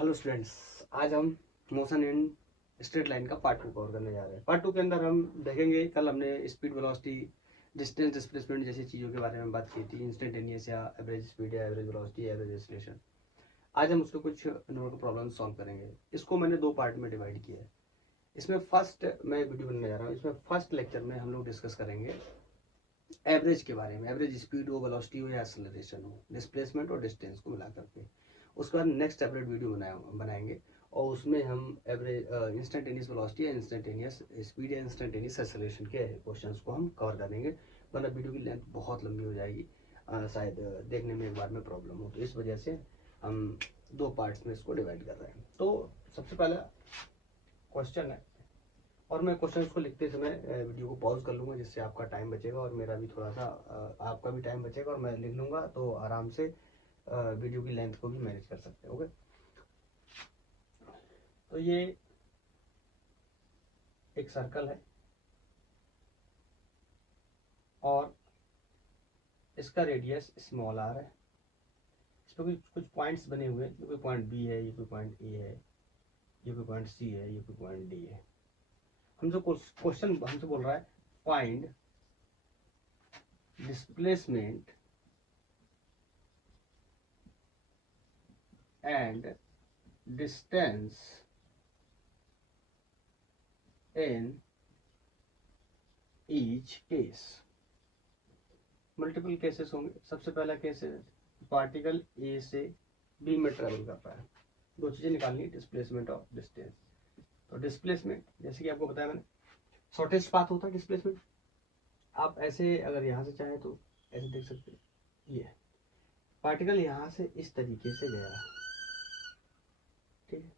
Hello students, आज हम motion in straight line का पार्ट 2 कवर करने जा रहे हैं। पार्ट 2 के अंदर हम देखेंगे, कल हमने स्पीड, वेलोसिटी, डिस्टेंस, डिस्प्लेसमेंट जैसी चीज़ों के बारे में बात की थी, इंस्टेंटेनियस या एवरेज स्पीड या एवरेज वेलोसिटी या एवरेज एक्सीलरेशन। आज हम उसके कुछ नोट प्रॉब्लम सॉल्व करेंगे। इसको मैंने 2 पार्ट में डिवाइड किया है। इसमें फर्स्ट मैं वीडियो बनाने जा रहा हूँ। इसमें फर्स्ट लेक्चर में हम लोग डिस्कस करेंगे एवरेज के बारे में, एवरेज स्पीड हो, वेलोसिटी हो या एक्सेलरेशन हो, डिस्प्लेसमेंट और डिस्टेंस को मिला करके। उसके बाद नेक्स्ट सेपरेट वीडियो बनाएंगे और उसमें हम एवरेज इंस्टेंटेनियस वेलोसिटी या इंस्टेंटेनियस स्पीड या इंस्टेंटेनियस एक्सेलरेशन के क्वेश्चंस को हम कवर करेंगे, वरना वीडियो की लेंथ बहुत लंबी हो जाएगी, शायद देखने में एक बार में प्रॉब्लम हो। तो इस वजह से हम 2 पार्ट्स में इसको डिवाइड कर रहे हैं। तो सबसे पहला क्वेश्चन है, और मैं क्वेश्चन को लिखते समय वीडियो को पॉज कर लूँगा, जिससे आपका टाइम बचेगा और मेरा भी थोड़ा सा आपका भी टाइम बचेगा, और मैं लिख लूँगा तो आराम से वीडियो की लेंथ को भी मैनेज कर सकते हैं। ओके, तो ये एक सर्कल है और इसका रेडियस स्मॉल आर है। इस पर कुछ पॉइंट्स बने हुए हैं। ये कोई पॉइंट बी है, ये कोई पॉइंट ए है, ये कोई पॉइंट सी है, ये कोई पॉइंट डी है। हमसे क्वेश्चन हमसे बोल रहा है find displacement and distance in each case। Multiple cases होंगे। सबसे पहला केस है पार्टिकल ए से बी में ट्रेवल कर रहा है। 2 चीजें निकालनी, डिस्प्लेसमेंट और डिस्टेंस। तो डिस्प्लेसमेंट, जैसे कि आपको बताया मैंने, शॉर्टेस्ट पाथ होता है डिस्प्लेसमेंट। आप ऐसे अगर यहाँ से चाहे तो ऐसे देख सकते हैं, ये पार्टिकल यहाँ से इस तरीके से गया, ठीक है,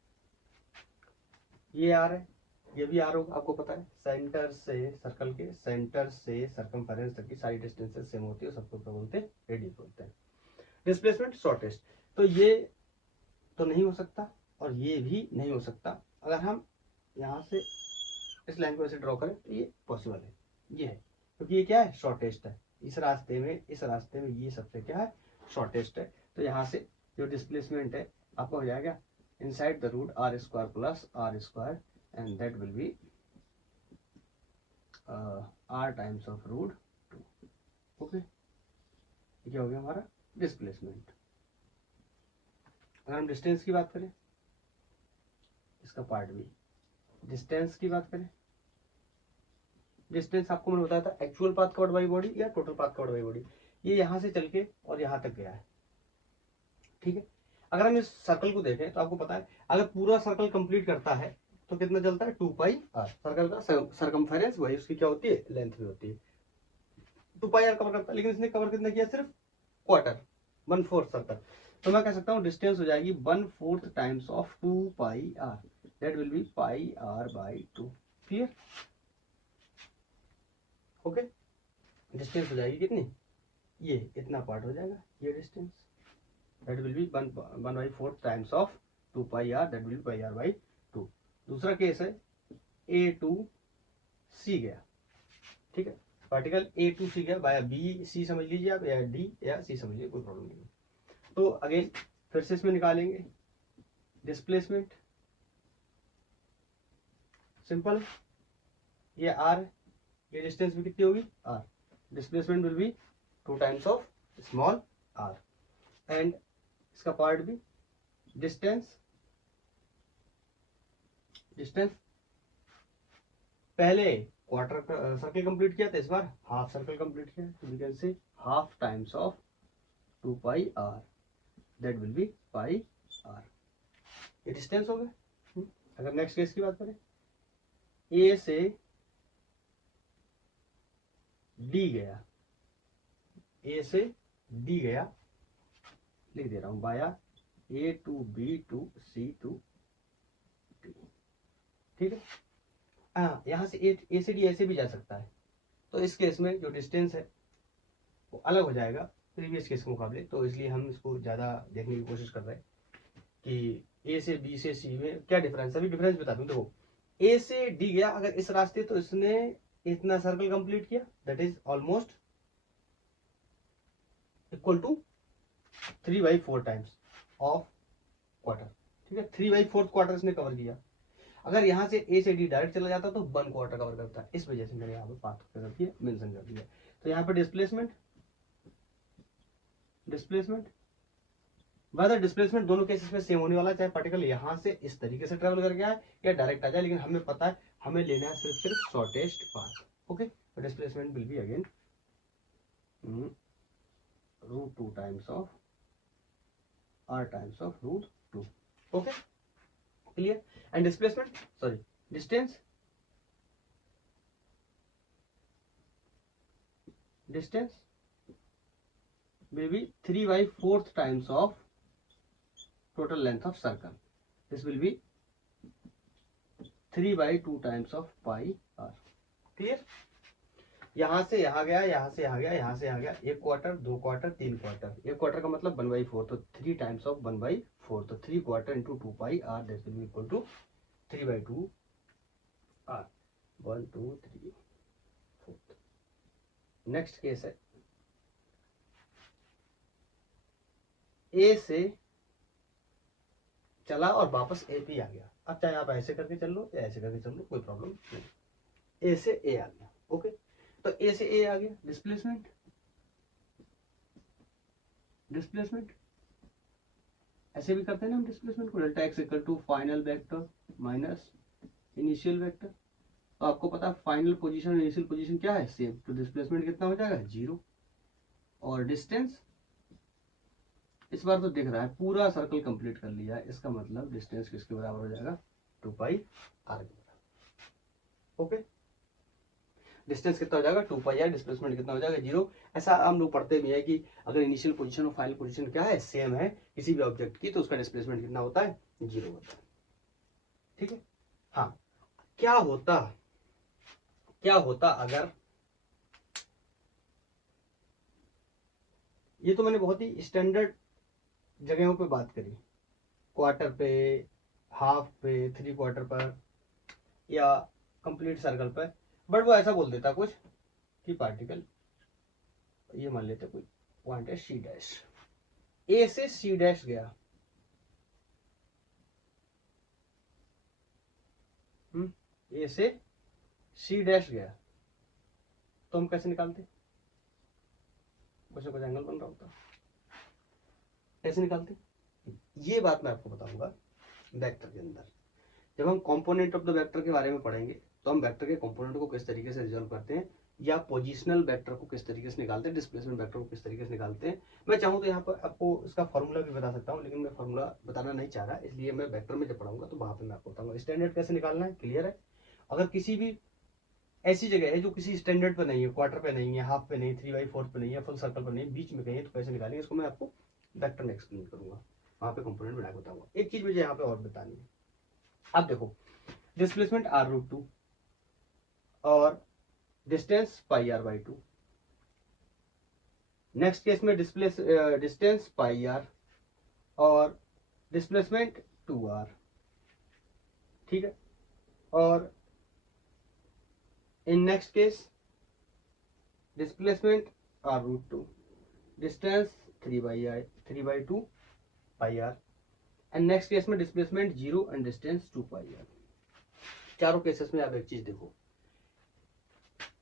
ये आर है, ये भी आर होगा। आपको पता है सेंटर से सर्कल के सेंटर से सर्कमफेरेंस तक की सारी डिस्टेंसेस सेम होती है, सबको क्या बोलते हैं, रेडियस बोलते हैं। डिस्प्लेसमेंट शॉर्टेस्ट, तो ये तो नहीं हो सकता और ये भी नहीं हो सकता। अगर हम यहाँ से इस लाइन को ऐसे ड्रॉ करें तो ये पॉसिबल है, ये है, क्योंकि ये क्या है, शॉर्टेस्ट है। इस रास्ते में ये सबसे क्या है, शॉर्टेस्ट है। तो यहाँ से जो डिस्प्लेसमेंट है आपका हो जाएगा inside the root r square plus r square, and that will be r times of root 2। Okay, ये हो गया हमारा डिस्प्लेसमेंट। अगर हम डिस्टेंस की बात करें, इसका पार्ट भी, डिस्टेंस की बात करें, डिस्टेंस आपको मैंने बताया था actual path covered by body या total path covered by body. ये यहाँ से चल के और यहाँ तक गया है, ठीक है। अगर हम इस सर्कल को देखें तो आपको पता है अगर पूरा सर्कल कंप्लीट करता है तो कितना चलता है, 2 पाई आर। सर्कल का सरकमफेरेंस वही उसकी क्या होती है, लेंथ भी होती है। 2 पाई आर कवर करता है, लेकिन इसने कवर कितना किया, सिर्फ क्वार्टर, 1/4 सर्कल। तो मैं कह सकता हूँ डिस्टेंस हो जाएगी 1/4 times of 2 pi r, that will be pi r by 2। Clear? Okay, distance हो जाएगी कितनी, ये इतना पार्ट हो जाएगा, ये distance, that will be 1/4 times of 2 pi r, that will be pi r by 2। दूसरा केस है ए टू सी गया, ठीक है, पार्टिकल ए टू सी गया, बाया बी सी समझ लीजिए आप, या डी या सी समझ लीजिए, कोई प्रॉब्लम नहीं। तो अगेन फिर से इसमें निकालेंगे डिस्प्लेसमेंट, सिंपल, ये आर है, ये डिस्टेंस भी कितनी होगी, r. Displacement will be 2 times of small r, and इसका पार्ट भी डिस्टेंस, पहले क्वार्टर सर्कल कंप्लीट किया था, इस बार हाफ सर्कल कंप्लीट किया, तो we can say half times of 2 pi r, that will be pi r. ये डिस्टेंस हो गया। अगर नेक्स्ट केस की बात करें, ए से डी गया, ए से डी गया, लिख दे रहा हूं, via A to B to C to D, ठीक है। हाँ, यहां से ए से डी ऐसे भी जा सकता है। तो इस केस में जो डिस्टेंस है वो अलग हो जाएगा प्रीवियस केस के मुकाबले, तो इसलिए हम इसको ज़्यादा देखने की कोशिश कर रहे हैं कि ए से बी से सी में क्या डिफरेंस है। अभी डिफरेंस बता दूं, देखो ए से डी गया अगर इस रास्ते, तो इसने इतना सर्कल कंप्लीट किया, that is almost equal to 3/4 times of quarter, ठीक है, 3/4 क्वार्टर इसने कवर किया। अगर यहाँ से ए से डी डायरेक्ट चला जाता तो 1 क्वार्टर कवर करता है, इस वजह से मैंने यहाँ पे पाथ कर दिया, मेंशन कर दिया। तो यहाँ पे डिस्प्लेसमेंट वेदर डिस्प्लेसमेंट दोनों केसेस में सेम होने वाला है, चाहे पार्टिकल यहाँ से इस तरीके से ट्रेवल करके आए या डायरेक्ट आ जाए, लेकिन हमें पता है हमें लेना है सिर्फ शॉर्टेस्ट पाथ। ओके, तो displacement will be again √2 times of r times of √2। Okay, clear. And displacement sorry distance will be 3/4 times of total length of circle. This will be 3/2 times of pi r. Clear. यहां से यहां गया, यहां से यहां गया, यहां से यहां गया, 1 क्वार्टर, 2 क्वार्टर, 3 क्वार्टर। 1 क्वार्टर का मतलब 1/4, तो 3 टाइम्स ऑफ 1/4, तो 3 quarter into 2 pi r, that will be equal to 3/2 r. 1 2 3 4। Next case है, ए से चला और वापस ए पे आ गया। अब चाहे आप ऐसे करके चल लो या ऐसे करके चल लो, कोई प्रॉब्लम नहीं। ए से ए आ गया। ओके, तो ए से ए आ गया, डिस्प्लेसमेंट ऐसे भी करते हैं ना हम डिस्प्लेसमेंट को, delta x equal to final vector minus initial vector. तो आपको पता है फाइनल पोजीशन और इनिशियल पोजीशन क्या है, सेम, तो डिस्प्लेसमेंट कितना हो जाएगा, 0। और डिस्टेंस इस बार तो दिख रहा है पूरा सर्कल कंप्लीट कर लिया है, इसका मतलब डिस्टेंस किसके बराबर हो जाएगा, 2 पाई आर के बराबर। ओके, डिस्टेंस कितना हो जाएगा, 2 पाई आर, डिस्प्लेसमेंट कितना हो जाएगा, 0। ऐसा हम लोग पढ़ते भी है कि अगर इनिशियल पोजीशन और फाइनल पोजीशन क्या है, सेम है किसी भी ऑब्जेक्ट की, तो उसका डिस्प्लेसमेंट कितना होता है, 0 होता है। ठीक है। हाँ, क्या होता अगर, ये तो मैंने बहुत ही स्टैंडर्ड जगहों पे बात करी, क्वार्टर पे, हाफ पे, 3 क्वार्टर पर या कंप्लीट सर्कल पर, बट वो ऐसा बोल देता कुछ कि पार्टिकल, ये मान लेते कोई पॉइंट है सी डैश, ए से सी डैश गया, ए से सी डैश गया, तो हम कैसे निकालते, कुछ ना कुछ एंगल बन रहा होता, कैसे निकालते, ये बात मैं आपको बताऊंगा वेक्टर के अंदर। जब हम कंपोनेंट ऑफ द वेक्टर के बारे में पढ़ेंगे तो हम वेक्टर के कंपोनेंट को किस तरीके से रिजॉल्व करते हैं, या पोजिशनल वेक्टर को किस तरीके से निकालते हैं, डिस्प्लेसमेंट वेक्टर को किस तरीके से निकालते हैं। मैं चाहूँ तो यहाँ पर आपको इसका फॉर्मूला भी बता सकता हूँ, लेकिन मैं फॉर्मूला बताना नहीं चाह रहा, इसलिए मैं वेक्टर में जब पढ़ाऊंगा तो वहां पर मैं आपको बताऊंगा स्टैंडर्ड कैसे निकालना है। क्लियर है। अगर किसी भी ऐसी जगह है जो किसी स्टैंडर्ड पे नहीं है, क्वार्टर पे नहीं है, हाफ पे नहीं, 3/4 पे नहीं है, फुल सर्कल पे नहीं, बीच में कहीं है, तो कैसे निकालेंगे इसको मैं आपको वेक्टर में एक्सप्लेन करूंगा, वहां पे कंपोनेंट बना के बताऊंगा। एक चीज मुझे यहाँ पे और बतानी है, अब देखो डिस्प्लेसमेंट r√2 और डिस्टेंस πr/2। नेक्स्ट केस में डिस्टेंस πr और डिस्प्लेसमेंट 2r। ठीक है। और in next case displacement r√2, distance 3/2 πr, and next case में डिस्प्लेसमेंट 0 एंड डिस्टेंस 2 πr। चारों केसेस में आप एक चीज देखो,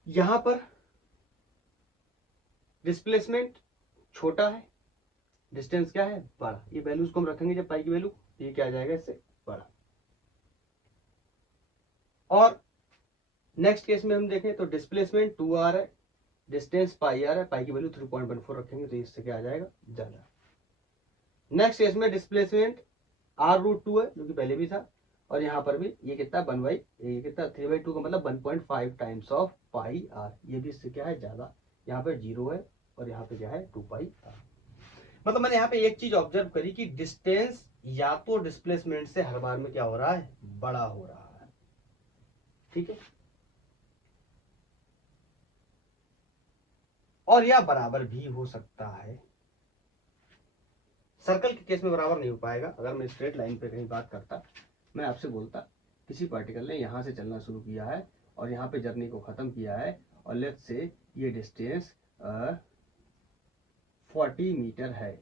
यहां पर डिस्प्लेसमेंट छोटा है, डिस्टेंस क्या है, बड़ा। ये वैल्यूज को हम रखेंगे जब पाई की वैल्यू, ये क्या आ जाएगा, इससे बड़ा। और नेक्स्ट केस में हम देखें तो डिस्प्लेसमेंट 2r है, डिस्टेंस πr है, पाई की वैल्यू 3.14 रखेंगे तो इससे क्या आ जाएगा, ज्यादा। नेक्स्ट केस में डिस्प्लेसमेंट r√2 है, जो कि पहले भी था, और यहाँ पर भी ये कितना 3/2 का मतलब 1.5 टाइम्स ऑफ पाई आर, ये भी इससे क्या है, ज्यादा। यहाँ पे 0 है और यहाँ पे क्या है, 2 पाई आर। मतलब मैंने यहाँ पे एक चीज ऑब्जर्व करी कि डिस्टेंस या तो डिस्प्लेसमेंट से हर बार में क्या हो रहा है, बड़ा हो रहा है। ठीक है। और या बराबर भी हो सकता है। सर्कल के केस में बराबर नहीं हो पाएगा। अगर मैं स्ट्रेट लाइन पे कहीं बात करता, मैं आपसे बोलता किसी पार्टिकल ने यहां से चलना शुरू किया है और यहाँ पे जर्नी को खत्म किया है, और लेट्स से ये डिस्टेंस 40 मीटर है,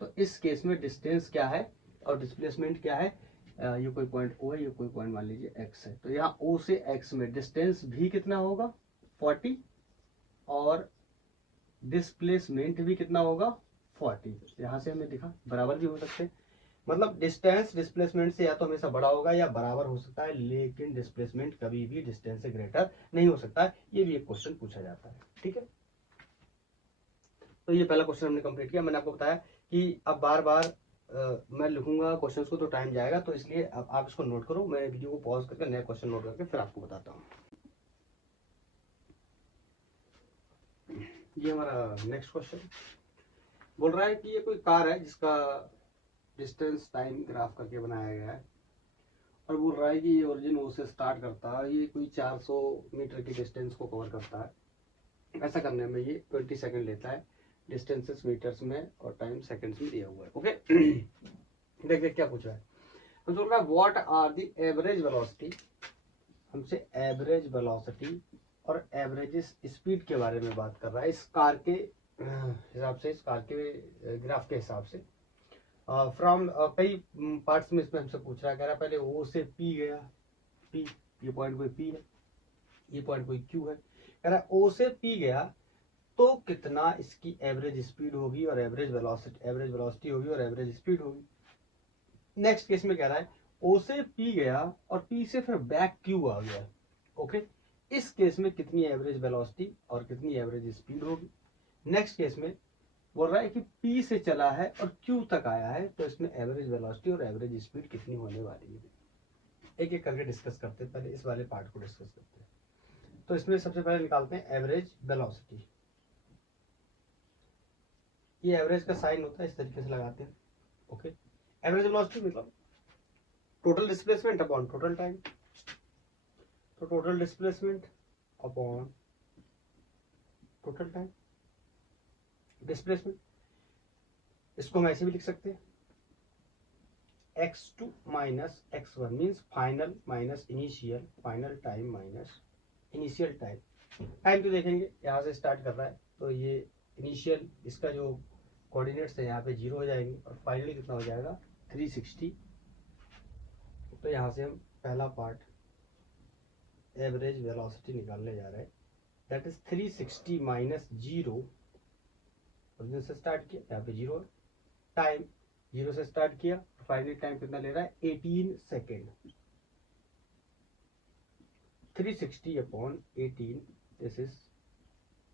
तो इस केस में डिस्टेंस क्या है, और डिस्प्लेसमेंट क्या है, ये कोई पॉइंट ओ है, ये कोई पॉइंट मान लीजिए एक्स है, तो यहाँ ओ से एक्स में डिस्टेंस भी कितना होगा 40 और डिस्प्लेसमेंट भी कितना होगा 40। यहाँ से हमें दिखा बराबर भी हो सकते हैं, मतलब डिस्टेंस डिस्प्लेसमेंट से या तो हमेशा बड़ा होगा या बराबर हो सकता है, लेकिन डिस्प्लेसमेंट कभी भी डिस्टेंस से ग्रेटर नहीं हो सकता है। ये भी एक क्वेश्चन पूछा जाता है, ठीक है। तो ये पहला क्वेश्चन हमने कंप्लीट किया। मैंने आपको बताया कि अब बार बार मैं लिखूंगा क्वेश्चंस को तो टाइम जाएगा, तो इसलिए अब आप इसको नोट करो। मैं वीडियो को पॉज करके नया क्वेश्चन नोट करके फिर आपको बताता हूँ। ये हमारा नेक्स्ट क्वेश्चन बोल रहा है कि ये कोई कार है जिसका डिस्टेंस टाइम ग्राफ करके बनाया गया है, और बोल रहा है कि ये ओरिजिन ओ से स्टार्ट करता है, ये कोई 400 मीटर की डिस्टेंस को कवर करता है। ऐसा करने में ये 20 सेकंड लेता है, डिस्टेंसेस मीटर्स में और टाइम सेकंड्स में दिया हुआ है। ओके देखिए क्या पूछा है, तो बोल रहा है what are the average velocity, हमसे एवरेज वेलोसिटी और एवरेज स्पीड के बारे में बात कर रहा है इस कार के हिसाब से, इस कार के ग्राफ के हिसाब से। फ्रॉम कई पार्ट्स में इसमें हमसे पूछ रहा है, कह रहा है पहले ओ से पी गया, पी ये पॉइंट कोई पी है, ये पॉइंट कोई क्यू है, कह रहा है ओ से पी गया तो कितना इसकी एवरेज स्पीड होगी और एवरेज वेलोसिटी होगी और एवरेज स्पीड होगी। नेक्स्ट केस में कह रहा है ओ से पी गया और पी से फिर बैक क्यू आ गया। ओके, इस केस में कितनी एवरेज वेलोसिटी और कितनी एवरेज स्पीड होगी। नेक्स्ट केस में बोल रहा है कि P से चला है और Q तक आया है, तो इसमें एवरेज वेलोसिटी और एवरेज स्पीड कितनी होने वाली है। एक एक करके डिस्कस करते हैं, पहले इस वाले पार्ट को डिस्कस करते हैं। तो इसमें सबसे पहले निकालते हैं एवरेज वेलोसिटी। ये एवरेज का साइन होता है, इस तरीके से लगाते हैं। ओके, एवरेज वेलोसिटी मतलब total displacement upon total time, तो total displacement upon total time displacement, इसको हम ऐसे भी लिख सकते हैं x2 minus x1 means final minus initial, final time minus initial time. Time तो देखेंगे यहाँ से स्टार्ट कर रहा है, तो ये इनिशियल इसका जो कोऑर्डिनेट्स है यहाँ पे 0 हो जाएंगे और फाइनली कितना हो जाएगा 360। तो यहाँ से हम पहला पार्ट एवरेज वेलोसिटी निकालने जा रहे हैं, दैट इज 360 माइनस 0, ओरिजिन से स्टार्ट किया, यहाँ पे 0 टाइम 0 से स्टार्ट किया, फाइनल टाइम कितना ले रहा है 18 second. 360 upon 18 this is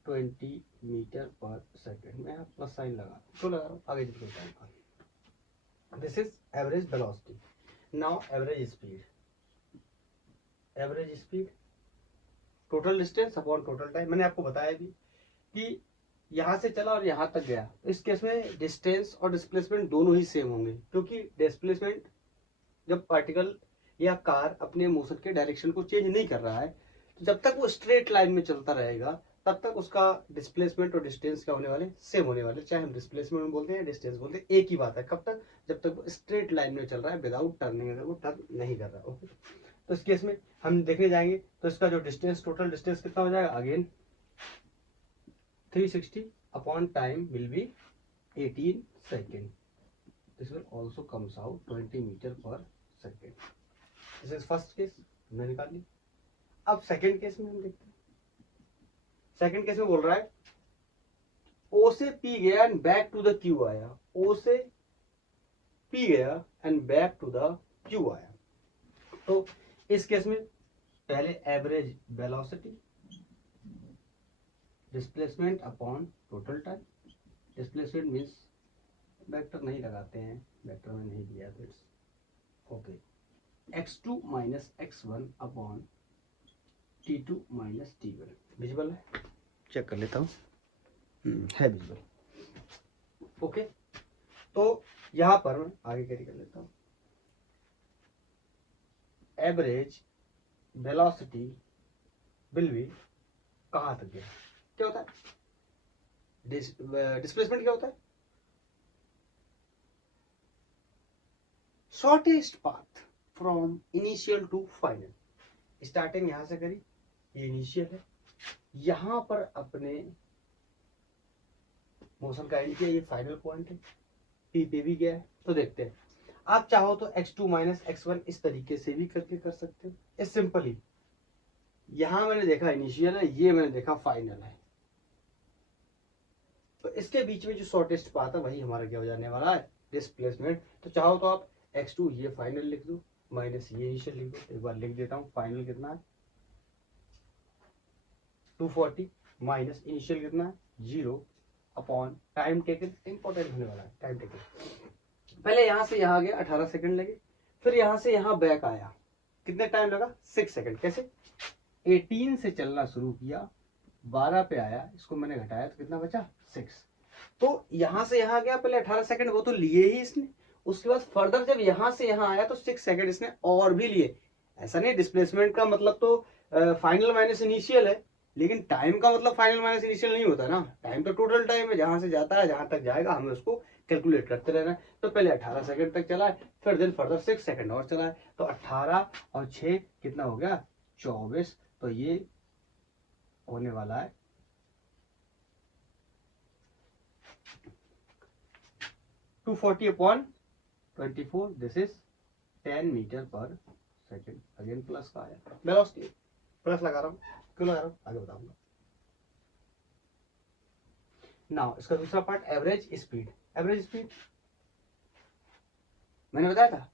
20 meter पर सेकेंड। मैं यहाँ प्लस साइन लगा तो लगा रहा हूँ, आगे देखिए time. This is average velocity. Now average speed, average speed total distance upon total time. मैंने आपको बताया भी कि यहाँ से चला और यहाँ तक गया, इस केस में डिस्टेंस और डिस्प्लेसमेंट दोनों ही सेम होंगे, क्योंकि डिस्प्लेसमेंट जब पार्टिकल या कार अपने मोशन के डायरेक्शन को चेंज नहीं कर रहा है, तो जब तक वो स्ट्रेट लाइन में चलता रहेगा तब तक उसका डिस्प्लेसमेंट और डिस्टेंस क्या होने वाले, सेम होने वाले। चाहे हम डिस्प्लेसमेंट बोलते हैं डिस्टेंस बोलते हैं, एक ही बात है। कब तक, जब तक वो स्ट्रेट लाइन में चल रहा है विदाउट टर्निंग, अगर वो टर्न नहीं कर रहा। ओके, तो इस केस में हम देखने जाएंगे तो इसका जो डिस्टेंस, टोटल डिस्टेंस कितना हो जाएगा, again 360 upon time will be 18 second. This will also comes out 20 meter per second. This is first case, हमने निकाल ली। अब सेकंड केस में हम देखते हैं। सेकंड केस में बोल रहा है O से P गया and back to the Q आया, O से P गया and back to the Q आया। तो इस केस में पहले average velocity, displacement upon total time. Displacement means vector नहीं लगाते हैं, वेक्टर में नहीं दिया तो it's okay, x2 minus x1 upon t2 minus t1। Visible है, चेक कर लेता हूँ, है विजिबल। ओके, तो यहाँ पर मैं आगे कैरी कर लेता हूँ। एवरेज वेलोसिटी विल बी, कहाँ तक गया, क्या होता है डिस्प्लेसमेंट, क्या होता है shortest path from initial to final. Starting यहां से करी, ये इनिशियल है, यहां पर अपने मोशन का एंड किया, ये फाइनल पॉइंट है, पी पे भी गया है। तो देखते हैं आप चाहो तो x2 माइनस x1 इस तरीके से भी करके कर सकते हो। इस सिंपली यहां मैंने देखा इनिशियल है, ये मैंने देखा फाइनल है, तो इसके बीच में जो शॉर्टेस्ट पाथ है वही हमारा क्या हो जाने वाला है, डिस्प्लेसमेंट। तो चाहो तो आप x2 ये फाइनल लिख दो माइनस ये इनिशियल लिख दो। एक बार लिख देता हूँ, फाइनल कितना है 240 माइनस इनिशियल कितना है 0 अपॉन टाइम टेकन। इंपॉर्टेंट होने वाला है टाइम टेकन। पहले यहां से यहां गया 18 सेकंड लगे, फिर यहां से यहां बैक आया, कितने टाइम लगा 6 सेकंड। कैसे 18 से चलना शुरू किया, 12 पे आया, इसको मैंने घटाया तो कितना बचा 6। तो यहां से यहां गया, पहले 18 सेकंड वो तो लिए ही इसने, उसके बाद फर्दर जब यहां से यहां आया तो 6 सेकंड इसने और भी लिए। ऐसा नहीं डिस्प्लेसमेंट का मतलब तो फाइनल माइनस इनिशियल है, लेकिन टाइम का मतलब फाइनल माइनस इनिशियल नहीं होता ना। टाइम तो टोटल टाइम है, जहां से जाता है जहां तक जाएगा हमें उसको कैलकुलेट करते रहना है। तो पहले 18 सेकंड तक चला है, फिर देन फर्दर 6 सेकंड और चला है, तो 18 और 6 कितना हो गया 24। तो ये होने वाला है 240 upon 24, this is 10 metre per second. Again plus का आया, वेलोसिटी प्लस लगा रहा हूं, क्यों लगा रहा हूं आगे बताऊंगा। नाउ इसका दूसरा part average speed. Average speed मैंने बताया था,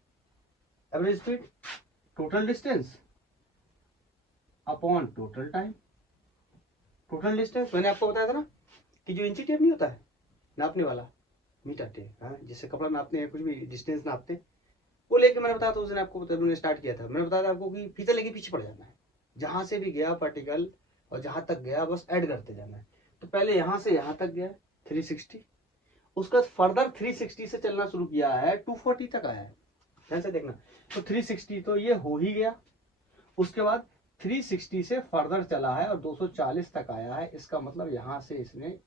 average speed total distance upon total time. Total distance मैंने आपको बताया था ना कि जो इंची टेप नहीं होता है नापने वाला, मीटर टेप, हाँ जिससे कपड़ा नापते हैं, कुछ भी डिस्टेंस नापते, वो लेके मैंने बताया था उस दिन आपको, मैंने स्टार्ट किया था, मैंने बताया था आपको कि फीता लेके पीछे पड़ जाना है, जहां से भी गया पार्टिकल और जहां तक गया बस ऐड करते जाना है। तो पहले यहां से यहां तक गया 360, उसका फर्दर 360 से चलना शुरू किया है 240 तक आया है, ध्यान से देखना। तो 360 तो ये हो ही गया, उसके बाद 360 से फर्दर चला है और 240 तक आया है। इसका मतलब यहां से इसने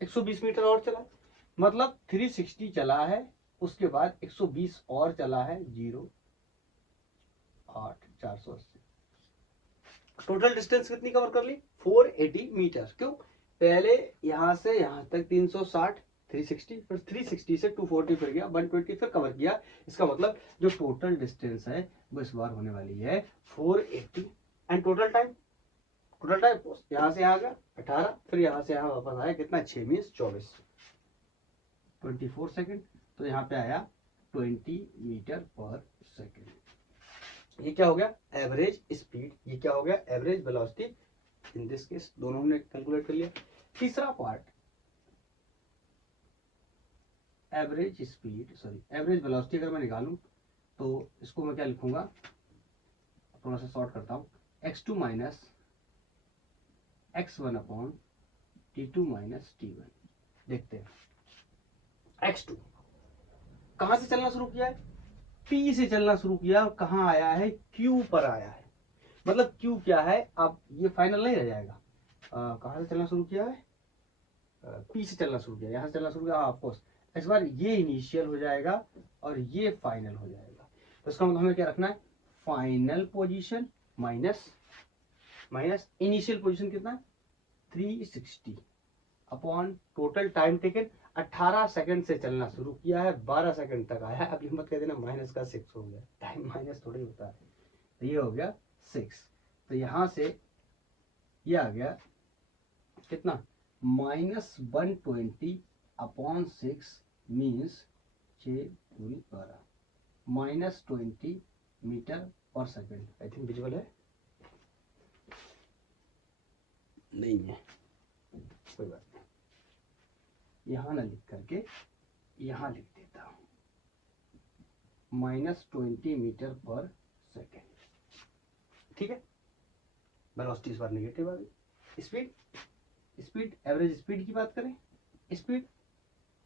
120 मीटर और चला, मतलब 360 चला है, उसके बाद 120 और चला है 480। टोटल डिस्टेंस कितनी कवर कर ली 480 मीटर। क्यों, पहले यहां से यहां तक 360 360, फिर 360 से 240 फिर गया 120 फिर कवर किया। इसका मतलब जो टोटल डिस्टेंस है वो इस बार होने वाली है 480। एंड टोटल टाइम यहां से यहां गया 18, फिर यहां से यहां वापस आया कितना 6 मीन्स 24 सेकंड। तो यहाँ पे आया 20 मीटर पर सेकंड। ये क्या हो गया एवरेज स्पीड, ये क्या हो गया average velocity. In this case दोनों हमने कैलकुलेट कर लिया। तीसरा part average speed, sorry average velocity अगर मैं निकालूं तो इसको मैं क्या लिखूंगा, थोड़ा सा शॉर्ट करता हूं, x2 minus x1 upon t2 minus t1। देखते हैं x2 कहां से चलना शुरू किया है, P से चलना शुरू किया और कहां आया है Q पर आया है। मतलब Q क्या है, अब ये फाइनल नहीं रह जाएगा। कहां से चलना शुरू किया है P से चलना शुरू किया, यहां से चलना शुरू किया ऑफकोर्स। इस बार ये इनिशियल हो जाएगा और ये फाइनल हो जाएगा। तो इसका मतलब हमें क्या रखना है, final position minus initial position कितना 360 upon total time taken. 18 second से चलना शुरू किया है, 12 सेकंड तक आया है। अब ये मत कह देना माइनस का 6 हो गया, टाइम माइनस थोड़ा ही होता है। तो ये हो गया 6, तो यहां से ये आ गया कितना -120 upon 6 means 6×12 -20 meter per second. I think visual है, नहीं है कोई बात नहीं, यहां ना लिख करके यहां लिख देता हूं -20 मीटर पर सेकेंड। ठीक है, वेलोसिटी इस बार नेगेटिव आ गई। स्पीड एवरेज स्पीड की बात करें, स्पीड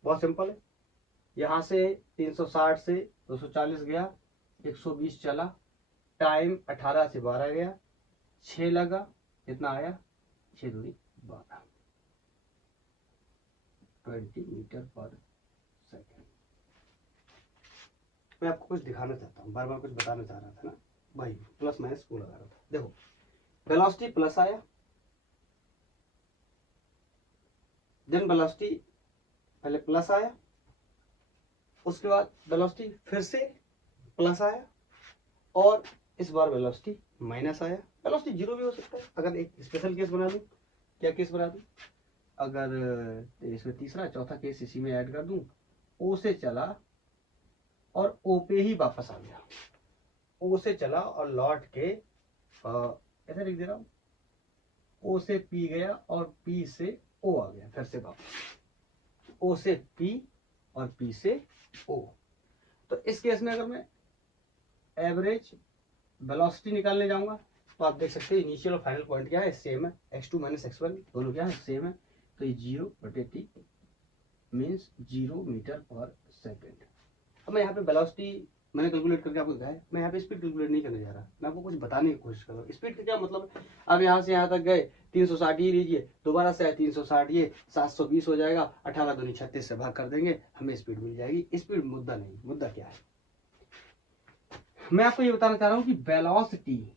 बहुत सिंपल है, यहां से 360 से 240 गया, 120 चला, टाइम 18 से 12 गया, 6 लगा, कितना आया 6×2 12 20 मीटर पर सेकेंड। मैं आपको कुछ दिखाना चाहता हूँ, बार बार कुछ बताना चाह रहा था ना भाई, प्लस माइनस को लगा रहा था। देखो वेलोसिटी प्लस आया, देन वेलोसिटी पहले प्लस आया, उसके बाद वेलोसिटी फिर से प्लस आया और इस बार वेलोसिटी माइनस आया। वेलोसिटी जीरो भी हो सकता है। अगर एक स्पेशल केस बना दूं, क्या केस बना दूं, अगर इसमें तीसरा चौथा केस इसी में ऐड कर दूं, ओ से चला और ओ पे ही वापस आ गया, ओ से चला और लौट के ऐसे लिख दे रहा हूं, ओ से पी गया और पी से ओ आ गया, फिर से वापस ओ से पी और पी से ओ। तो इस केस में अगर मैं एवरेज वेलोसिटी निकालने जाऊंगा तो आप देख सकते हैं इनिशियल और फाइनल पॉइंट क्या है, सेम है, x2 माइनस x1 दोनों क्या है, सेम है। तो ये 0/t मीन्स 0 मीटर पर सेकेंड। अब मैं यहाँ पे वेलोसिटी मैंने कैलकुलेट करके आपको दिखाया, मैं यहाँ पे स्पीड कैलकुलेट नहीं करने जा रहा, मैं आपको कुछ बताने की कोशिश कर रहा हूँ। स्पीड का क्या मतलब है, अब यहाँ से यहाँ तक गए 360 ही लीजिए, दोबारा से 360 ये 720 हो जाएगा, 18 दूनी 36 से भाग कर देंगे, हमें स्पीड मिल जाएगी। स्पीड मुद्दा नहीं, मुद्दा क्या है, मैं आपको ये बताना चाह रहा हूँ कि वेलोसिटी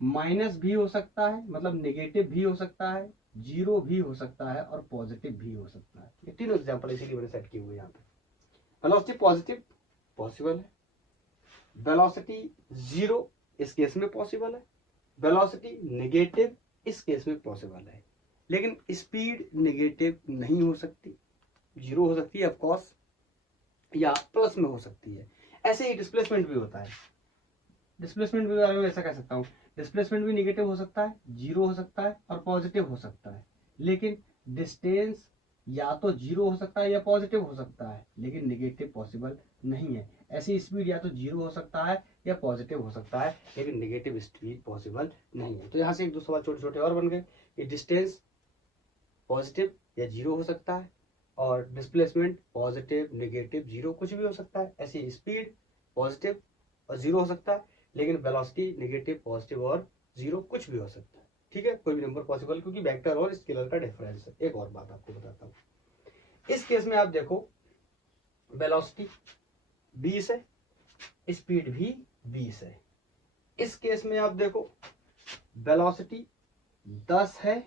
माइनस भी हो सकता है, मतलब नेगेटिव भी हो सकता है, जीरो भी हो सकता है और पॉजिटिव भी हो सकता है। ये तीनों एग्जांपल इसीलिए मैंने सेट किए हुए यहाँ पे। वेलोसिटी पॉजिटिव पॉसिबल है, वेलोसिटी जीरो इस केस में पॉसिबल है, वेलोसिटी नेगेटिव इस केस में पॉसिबल है, लेकिन स्पीड नेगेटिव नहीं हो सकती, जीरो हो सकती है ऑफ कोर्स, या प्लस में हो सकती है। ऐसे ही डिस्प्लेसमेंट भी होता है, डिस्प्लेसमेंट भी बारे में ऐसा कह सकता हूँ, डिस्प्लेसमेंट भी निगेटिव हो सकता है, जीरो हो सकता है और पॉजिटिव हो सकता है, लेकिन डिस्टेंस या तो जीरो हो सकता है या पॉजिटिव हो सकता है, लेकिन निगेटिव पॉसिबल नहीं है। ऐसी स्पीड या तो जीरो हो सकता है या पॉजिटिव हो सकता है, लेकिन निगेटिव स्पीड पॉसिबल नहीं है। तो यहाँ से एक दो सवाल छोटे छोटे और बन गए कि डिस्टेंस पॉजिटिव या जीरो हो सकता है और डिस्प्लेसमेंट पॉजिटिव नेगेटिव जीरो कुछ भी हो सकता है। ऐसी स्पीड पॉजिटिव और जीरो हो सकता है, लेकिन वेलोसिटी नेगेटिव पॉजिटिव और जीरो कुछ भी हो सकता है। ठीक है, कोई भी नंबर पॉसिबल, क्योंकि वेक्टर और स्केलर का डिफरेंस है। एक और बात आपको बताता हूँ, इस केस में आप देखो वेलोसिटी 20 है, स्पीड भी 20 है। इस केस में आप देखो वेलोसिटी 10 है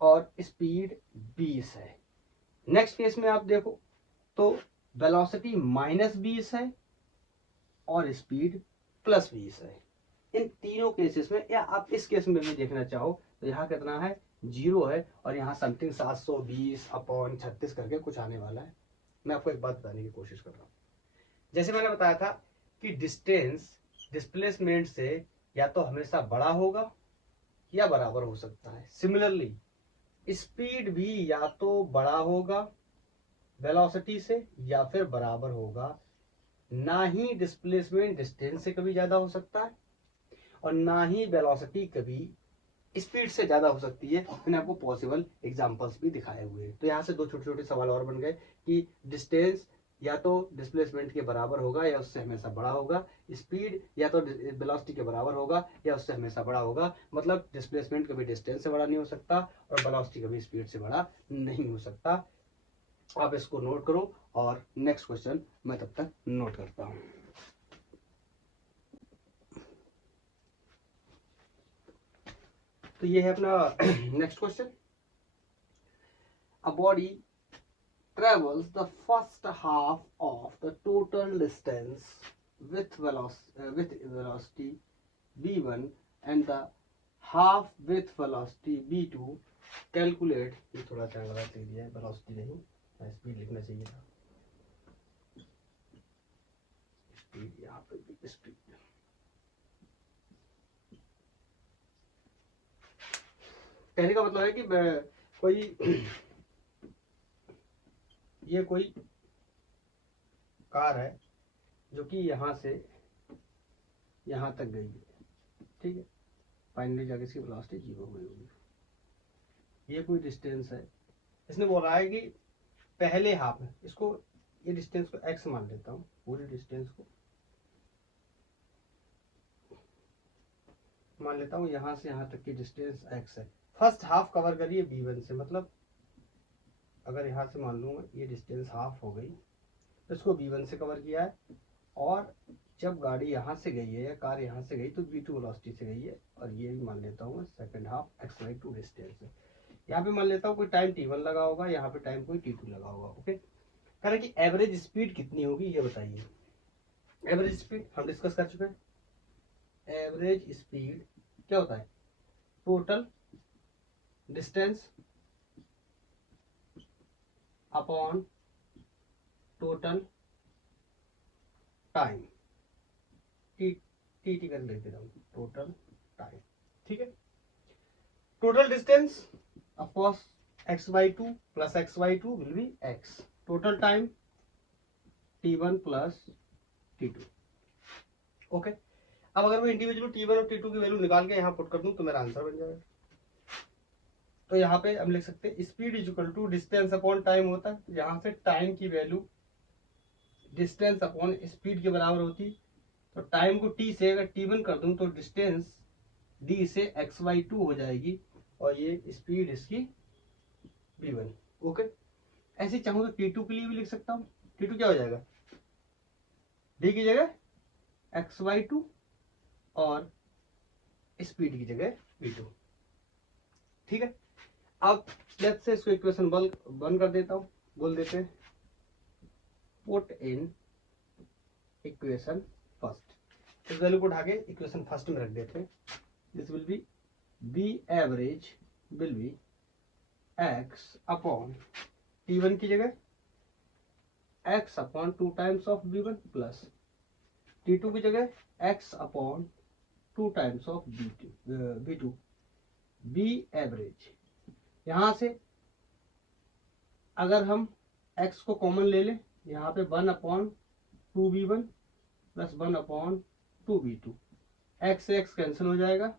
और स्पीड 20 है। नेक्स्ट केस में आप देखो तो वेलोसिटी -20 है और स्पीड +20 है। इन तीनों केसेस में, या आप इस केस में भी देखना चाहो तो यहाँ कितना है, जीरो है और यहाँ समथिंग 720/36 करके कुछ आने वाला है। मैं आपको एक बात बताने की कोशिश कर रहा हूँ, जैसे मैंने बताया था कि डिस्टेंस डिस्प्लेसमेंट से या तो हमेशा बड़ा होगा या बराबर हो सकता है। सिमिलरली स्पीड भी या तो बड़ा होगा वेलोसिटी से या फिर बराबर होगा, ना ही डिस्प्लेसमेंट डिस्टेंस से कभी ज्यादा हो सकता है और ना ही वेलोसिटी कभी स्पीड से ज्यादा हो सकती है। मैंने आपको पॉसिबल एग्जांपल्स भी दिखाए हुए हैं। तो यहाँ से दो छोटे छोटे सवाल और बन गए कि डिस्टेंस या तो डिस्प्लेसमेंट के बराबर होगा या उससे हमेशा बड़ा होगा, स्पीड या तो वेलोसिटी के बराबर होगा या उससे हमेशा बड़ा होगा। मतलब डिस्प्लेसमेंट कभी डिस्टेंस से बड़ा नहीं हो सकता और वेलोसिटी कभी स्पीड से बड़ा नहीं हो सकता। आप इसको नोट करो और नेक्स्ट क्वेश्चन मैं तब तक नोट करता हूँ। तो ये है अपना next question. A body travels the first half of the total distance with velocity v1 and the half with velocity v2. Calculate, ये थोड़ा सा गलत लिख दिया है, वेलोसिटी नहीं, स्पीड लिखना चाहिए था, स्पीड यहाँ पे भी स्पीड। कहने का मतलब है कि कोई ये कोई कार है जो कि यहाँ से यहाँ तक गई है, ठीक है, फाइनली जाके इसकी वेलोसिटी जीरो हो गई होगी। ये कोई डिस्टेंस है, इसने बोला है कि पहले हाफ में, इसको ये डिस्टेंस को x मान लेता हूँ, पूरी डिस्टेंस को मान लेता हूँ, यहाँ से यहाँ तक की डिस्टेंस x है। फर्स्ट हाफ कवर करिए v1 से, मतलब अगर यहाँ से मान लूँगा ये डिस्टेंस हाफ हो गई तो इसको v1 से कवर किया है, और जब गाड़ी यहाँ से गई है या कार यहाँ से गई तो v2 वेलोसिटी से गई है, और ये भी मान लेता हूँ सेकंड हाफ x/2 डिस्टेंस है। यहाँ पे मान लेता हूँ कोई टाइम t1 लगा होगा, यहाँ पे टाइम कोई t2 लगा होगा। ओके, कह रहा कि एवरेज स्पीड कितनी होगी ये बताइए। एवरेज स्पीड हम डिस्कस कर चुके हैं। एवरेज स्पीड क्या होता है? Total distance upon total time, T T कर लेते हैं टोटल टाइम। ठीक है, total distance of course x/2 plus x/2 will be x, total time t1 plus t2। Okay, अब अगर मैं इंडिविजुअल t1 और t2 की वैल्यू निकाल के यहाँ पुट कर दूं तो मेरा आंसर बन जाएगा। तो यहाँ पे हम लिख सकते हैं speed is equal to distance upon time होता है, यहाँ से टाइम की वैल्यू डिस्टेंस अपॉन स्पीड के बराबर होती। तो टाइम को t से अगर t1 कर दूं तो डिस्टेंस d से x/2 हो जाएगी और ये स्पीड इसकी v1। ओके, ऐसे चाहूँ तो t2 के लिए भी लिख सकता हूँ। t2 क्या हो जाएगा? d की जगह x/2 और स्पीड की जगह v2। ठीक है, अब लेट्स से इसको इक्वेशन बंद कर देता हूँ, बोल देते हैं पुट इन इक्वेशन फर्स्ट। इस वैल्यू को उठा के इक्वेशन फर्स्ट में रख देते हैं। This will be b average will be x upon t1 की जगह x upon 2 times of v1 plus t2 की जगह x upon 2 times of v2। B average, यहां से अगर हम x को कॉमन ले लें, यहाँ पे 1/2v1 प्लस 1/2v2, x से x कैंसिल हो जाएगा।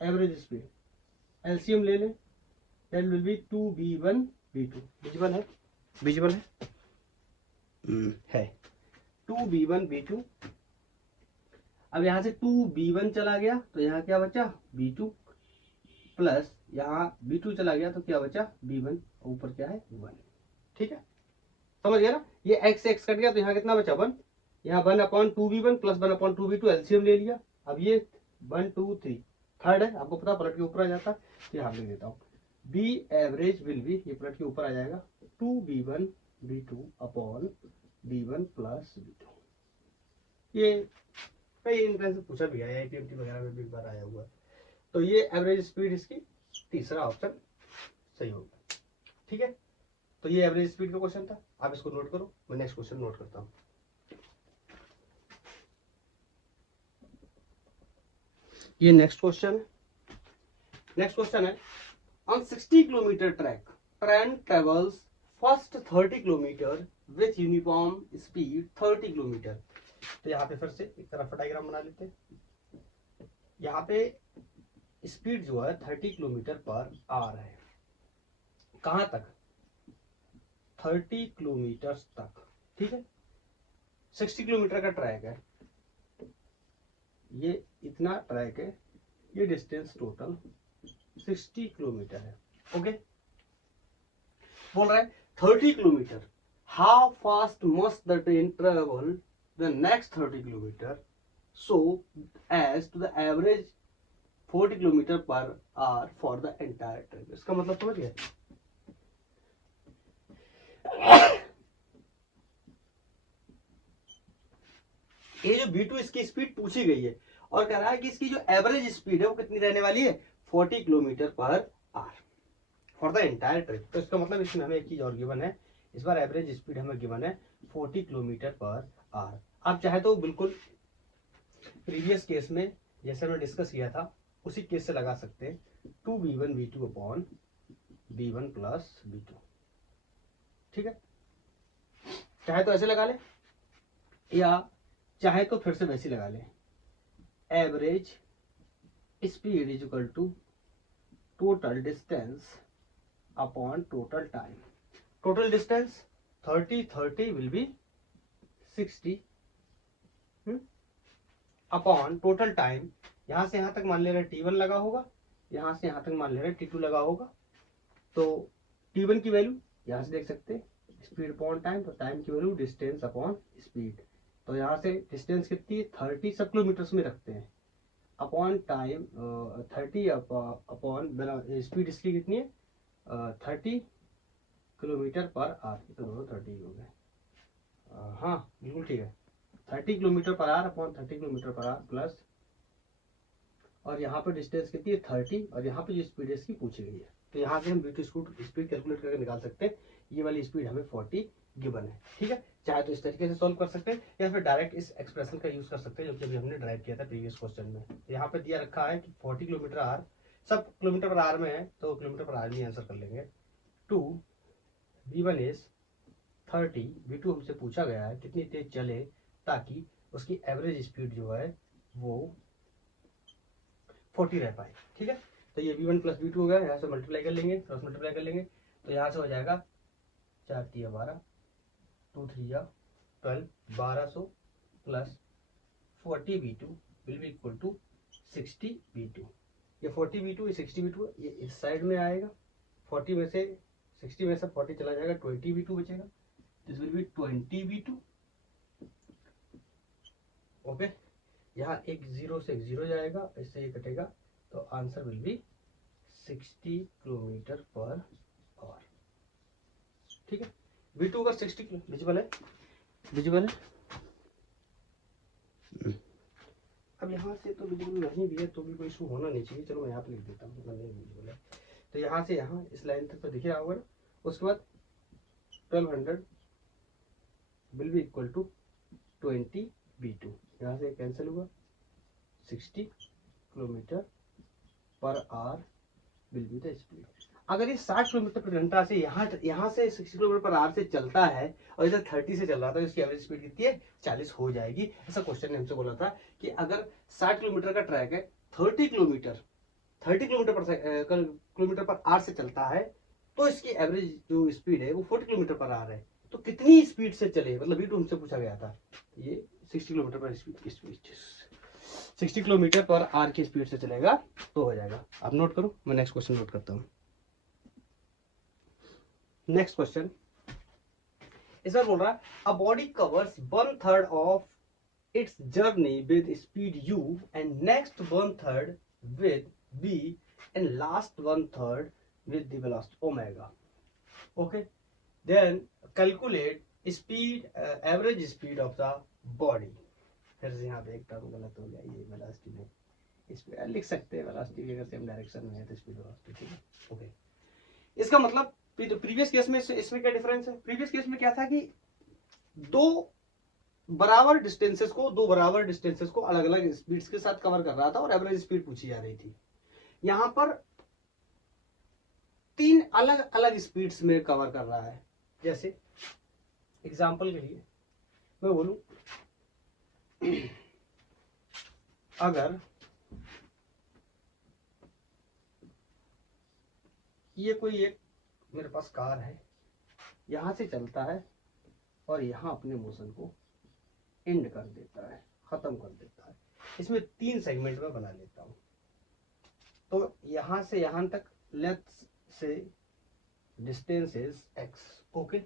एवरेज स्पीड एलसीएम ले लें, that will B 2v1v2। Visible है? विजिबल है 2v1v2। अब यहाँ से 2v1 चला गया तो यहाँ क्या बचा? v2 प्लस यहाँ v2 चला गया तो क्या बचा? v1, ऊपर क्या है? 1। ठीक है, समझ गया ना? ये x से x कट गया तो यहाँ कितना बचा? 1। यहाँ 1/2v1 प्लस 1/2v2 एलसीएम ले लिया। अब ये 1 2 3 थर्ड है, आपको पता पलट के ऊपर आ जाता है, तो यहाँ लिख देता हूँ बी एवरेज विल बी, ये पलट के ऊपर आ जाएगा 2v1v2 upon v1 plus v2। ये कई इंट्रेंस से पूछा भी है, आईटीएमटी वगैरह में भी एक बार आया हुआ है। तो ये एवरेज स्पीड इसकी तीसरा ऑप्शन सही होगा। ठीक है, तो ये एवरेज स्पीड का क्वेश्चन था, आप इसको नोट करो, मैं नेक्स्ट क्वेश्चन नोट करता हूँ। ये नेक्स्ट क्वेश्चन है on 60 kilometre track train travels first 30 kilometre with uniform speed 30 kilometre. तो यहाँ पे फिर से एक तरफ डायग्राम बना लेते हैं। यहाँ पे स्पीड जो है 30 किलोमीटर पर आवर है। कहां तक? 30 किलोमीटर तक। ठीक है, 60 किलोमीटर का ट्रैक है, ये इतना ट्रैक है, ये डिस्टेंस टोटल 60 किलोमीटर है। ओके, बोल रहा है 30 kilometer, how fast must the train travel the next 30 kilometer so as to the average 40 kilometer per hour for the entire trip. इसका मतलब समझ गए? ये जो V2 इसकी स्पीड पूछी गई है और कह रहा है कि इसकी जो एवरेज स्पीड है वो कितनी रहने वाली है? 40 kilometer per hour for the entire trip. तो इसका मतलब इसमें हमें एक चीज और गिवन है, इस बार एवरेज स्पीड हमें गिवन है 40 किलोमीटर पर आवर। आप चाहे तो बिल्कुल प्रीवियस केस में जैसे हमने डिस्कस किया था उसी केस से लगा सकते हैं 2v1v2 upon v1 plus v2। ठीक है, चाहे तो ऐसे लगा ले या चाहे तो फिर से वैसे लगा ले। Average speed is equal to total distance upon total time. Total distance 30 will be 60 upon total time, यहां से यहां तक मान ले रहे t1 लगा होगा, यहां से यहां तक मान ले रहे t2 लगा होगा। तो t1 की वैल्यू यहां से देख सकते हैं, स्पीड अपॉन टाइम, तो टाइम की वैल्यू डिस्टेंस अपॉन स्पीड। तो यहाँ से डिस्टेंस कितनी है? 30 सब किलोमीटर्स में रखते हैं, अपॉन टाइम 30 अपॉन स्पीड इसकी कितनी है? 30 किलोमीटर पर आवर, तो दोनों 30 हो गए। हाँ बिल्कुल ठीक है, 30 kilometre per our upon 30 kilometre per our plus, और यहाँ पर डिस्टेंस कितनी है 30, और यहाँ पे जो स्पीड है इसकी पूछी गई है, तो यहाँ से हम वी टू स्पीड कैलकुलेट करके निकाल सकते हैं। ये वाली स्पीड हमें 40 गिवन है, ठीक है। चाहे तो इस तरीके से सॉल्व कर सकते हैं या फिर डायरेक्ट इस एक्सप्रेशन का यूज कर सकते हैं जो कि अभी हमने ड्राइव किया था प्रीवियस क्वेश्चन में। यहाँ पे दिया रखा है कि 40 किलोमीटर आवर, सब किलोमीटर पर आवर में है तो किलोमीटर पर आवर में आंसर कर लेंगे। टू V1 इज 30, V2 हमसे पूछा गया है कितनी तेज चले ताकि उसकी एवरेज स्पीड जो है वो 40 रह पाए, ठीक है। तो ये V1 प्लस V2 हो गया, यहाँ से मल्टीप्लाई कर लेंगे, क्रॉस मल्टीप्लाई कर लेंगे, तो यहाँ से हो जाएगा 4 3 12, 2 3 12, 1200 plus 40 V2 will be equal to 60 V2। ये 40 V2 ये 60 V2 ये इस साइड में आएगा, 40 में से 60 में से 40 चला जाएगा, 20 V2 बचेगा, this will B 20 V2। Okay, यहाँ एक जीरो से एक जीरो जाएगा, इससे ये कटेगा, तो answer will be 60 kilometre per our, ठीक है। V2 का 60 किलो विजिबल है, विजिबल है। अब यहाँ से तो विजिबल नहीं भी है तो भी कोई इशू होना नहीं चाहिए, चलो मैं यहाँ पे लिख देता हूँ नहीं विजिबल है, तो यहाँ से यहाँ इस लाइन तक तो दिख रहा होगा ना। उसके बाद 1200 will be equal to 20 V2, यहाँ से कैंसिल हुआ, 60 kilometre per our will be the speed. अगर ये 60 किलोमीटर पर घंटा से यहाँ से 60 किलोमीटर पर आवर से चलता है और इधर 30 से चल रहा था, इसकी एवरेज स्पीड कितनी है 40 हो जाएगी। ऐसा क्वेश्चन ने हमसे बोला था कि अगर 60 किलोमीटर का ट्रैक है, 30 किलोमीटर किलोमीटर पर आवर से चलता है, तो इसकी एवरेज जो स्पीड है वो 40 किलोमीटर पर आवर है, तो कितनी स्पीड से चले, मतलब V2 हमसे पूछा गया था। ये 60 किलोमीटर पर स्पीड 60 किलोमीटर पर आवर की स्पीड से चलेगा तो हो जाएगा। आप नोट करो, मैं नेक्स्ट क्वेश्चन नोट करता हूँ। नेक्स्ट क्वेश्चन इस बार बोल रहा है a body covers 1/3 of its journey with speed u and next 1/3 with v and last 1/3 with the velocity omega. Okay, then calculate speed average speed of the body. फिर से यहाँ पे एक टर्म गलत हो गया, ये वेलोसिटी में स्पीड लिख सकते हैं, वेलोसिटी की अगर सेम डायरेक्शन में है तो स्पीड वेलोसिटी, ठीक है। ओके, इसका मतलब प्रीवियस केस में इसमें क्या डिफरेंस है। प्रीवियस केस में क्या था कि दो बराबर डिस्टेंसेस को अलग अलग स्पीड्स के साथ कवर कर रहा था और एवरेज स्पीड पूछी जा रही थी। यहां पर 3 अलग अलग स्पीड्स में कवर कर रहा है। जैसे एग्जांपल के लिए मैं बोलूं, अगर ये कोई एक मेरे पास कार है, यहां से चलता है और यहां अपने मोशन को एंड कर देता है, खत्म कर देता है। इसमें 3 सेगमेंट में बना लेता हूं, तो यहां से यहां तक लेंथ से distance is x। Okay,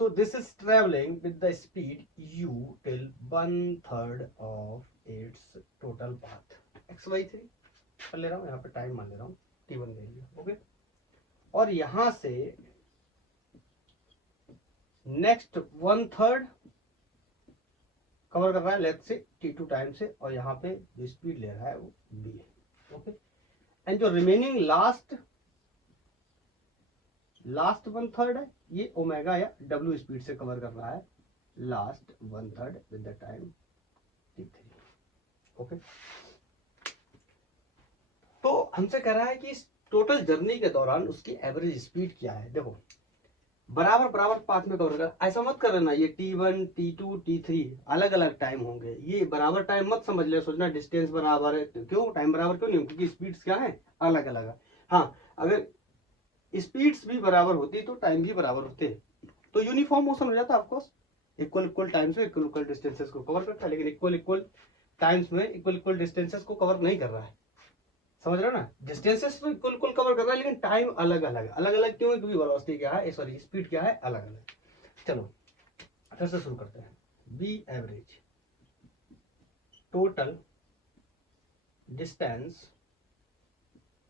so this is traveling with the speed u till 1/3 of its total path x/3 कर ले रहा हूँ, यहाँ पे टाइम मान ले रहा हूँ t1 वैल्यू। ओके, और यहां से नेक्स्ट 1/3 कवर कर रहा है लेफ्ट से t2 टाइम से, और यहाँ पे जो स्पीड ले रहा है वो b है। ओके, एंड जो रिमेनिंग लास्ट 1/3 है ये ओमेगा या w स्पीड से कवर कर रहा है last 1/3 with the time t3। Okay, तो हमसे कह रहा है कि इस टोटल जर्नी के दौरान उसकी एवरेज स्पीड क्या है। देखो बराबर पाथ में कवर कर, ऐसा मत कर लेना ये t1 t2 t3 अलग अलग टाइम होंगे, ये बराबर टाइम मत समझ ले, सोचना डिस्टेंस बराबर है तो क्यों टाइम बराबर क्यों नहीं, क्योंकि स्पीड्स क्या है अलग अलग है। हाँ, अगर स्पीड्स भी बराबर होती तो टाइम भी बराबर होते तो यूनिफॉर्म मोशन हो जाता, ऑफकोर्स इक्वल टाइम्स में इक्वल डिस्टेंसेस को कवर करता है, लेकिन इक्वल टाइम्स में इक्वल डिस्टेंसेस को कवर नहीं कर रहा है। समझ रहे हो ना, डिस्टेंसेस तो इक्वल कवर कर रहा है लेकिन टाइम अलग अलग क्यों है, क्योंकि वेलोसिटी क्या है, सॉरी स्पीड क्या है अलग अलग। चलो फिर से शुरू करते हैं। B average total distance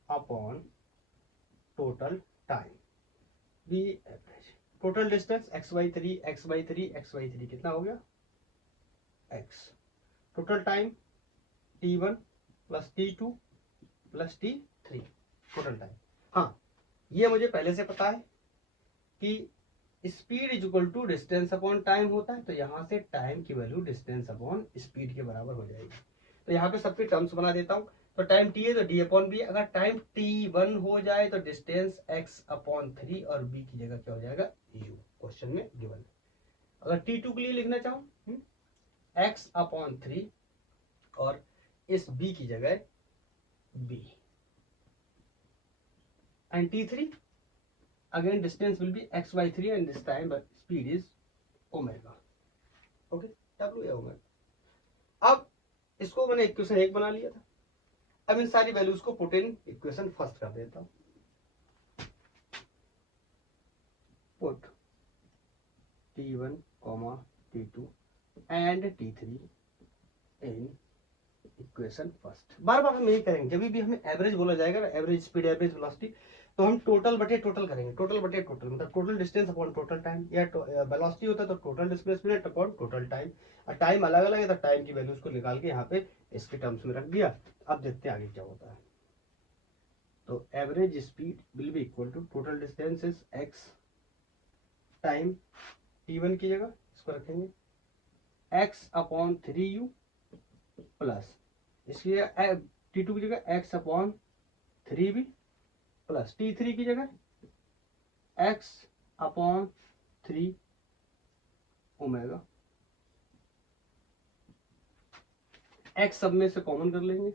upon total time b average. Total distance x/3 x/3 x/3 कितना हो गया x। Total time t1 plus t2 plus t3 total time. हाँ, ये मुझे पहले से पता है कि speed is equal to distance upon time होता है, तो यहाँ से टाइम की वैल्यू डिस्टेंस अपॉन स्पीड के बराबर हो जाएगी। तो यहाँ पे सबके टर्म्स बना देता हूँ। तो टाइम t है तो d अपॉन बी। अगर टाइम t1 हो जाए तो डिस्टेंस x/3 और b की जगह क्या हो जाएगा u, क्वेश्चन में गिवन। अगर t2 के लिए लिखना चाहूँ x/3 और इस b की जगह b and t3 again distance will be x/3 and this time but speed is omega. Okay, w या ओमेगा। अब इसको मैंने इक्वेशन 1 बना लिया था। अब इन सारी वैल्यूज को पुट इन इक्वेशन फर्स्ट कर देता हूं। Put t1, t2 and t3 in equation first. बार बार हम यही करेंगे, जब भी हमें एवरेज बोला जाएगा, एवरेज स्पीड एवरेज वेलोसिटी, तो हम टोटल बटे टोटल करेंगे। टोटल बटे टोटल मतलब total distance upon total time, या वेलोसिटी होता है तो total displacement upon total time. और टाइम अलग अलग है तो टाइम की वैल्यूज को निकाल के यहाँ पे इसके टर्म्स में रख दिया। अब देखते हैं आगे क्या होता है। तो average speed will be equal to total distance is x, time t1 की जगह इसको रखेंगे x/3u प्लस इसकी t2 की जगह x/3b प्लस t3 की जगह x/3 ओमेगा। x सब में से कॉमन कर लेंगे,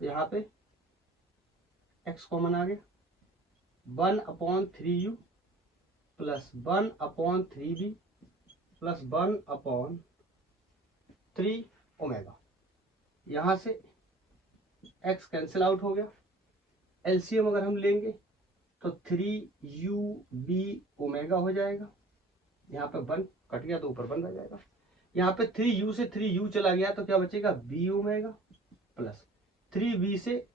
यहाँ पे x कॉमन आ गया। 1/3u plus 1/3b plus 1/3 omega. यहां से x कैंसिल आउट हो गया। एलसीएम अगर हम लेंगे तो 3u b ओमेगा हो जाएगा। यहाँ पे 1 कट गया तो ऊपर 1 रह जाएगा। यहाँ पे 3u से 3u चला गया तो क्या बचेगा b ओमेगा प्लस 3b से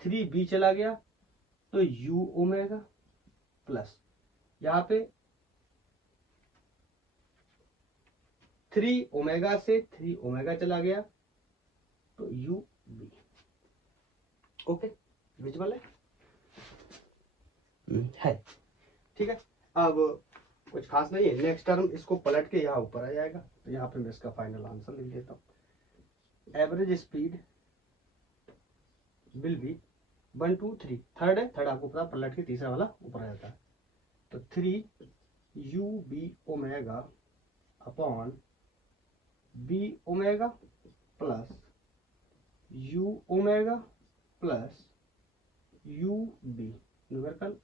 3b चला गया तो u ओमेगा प्लस यहाँ पे 3 ओमेगा से 3 ओमेगा चला गया तो u b। ओके, विजुअल है ठीक है। अब कुछ खास नहीं है। नेक्स्ट टर्म इसको पलट के यहाँ ऊपर आ जाएगा, तो यहाँ पे मैं इसका फाइनल आंसर लिख देता हूँ। Average speed will B 1 2 3, third है, थर्ड आपको पता पलट के तीसरा वाला ऊपर आ जाता है। तो 3u b omega upon b omega plus u omega plus u b। Numerical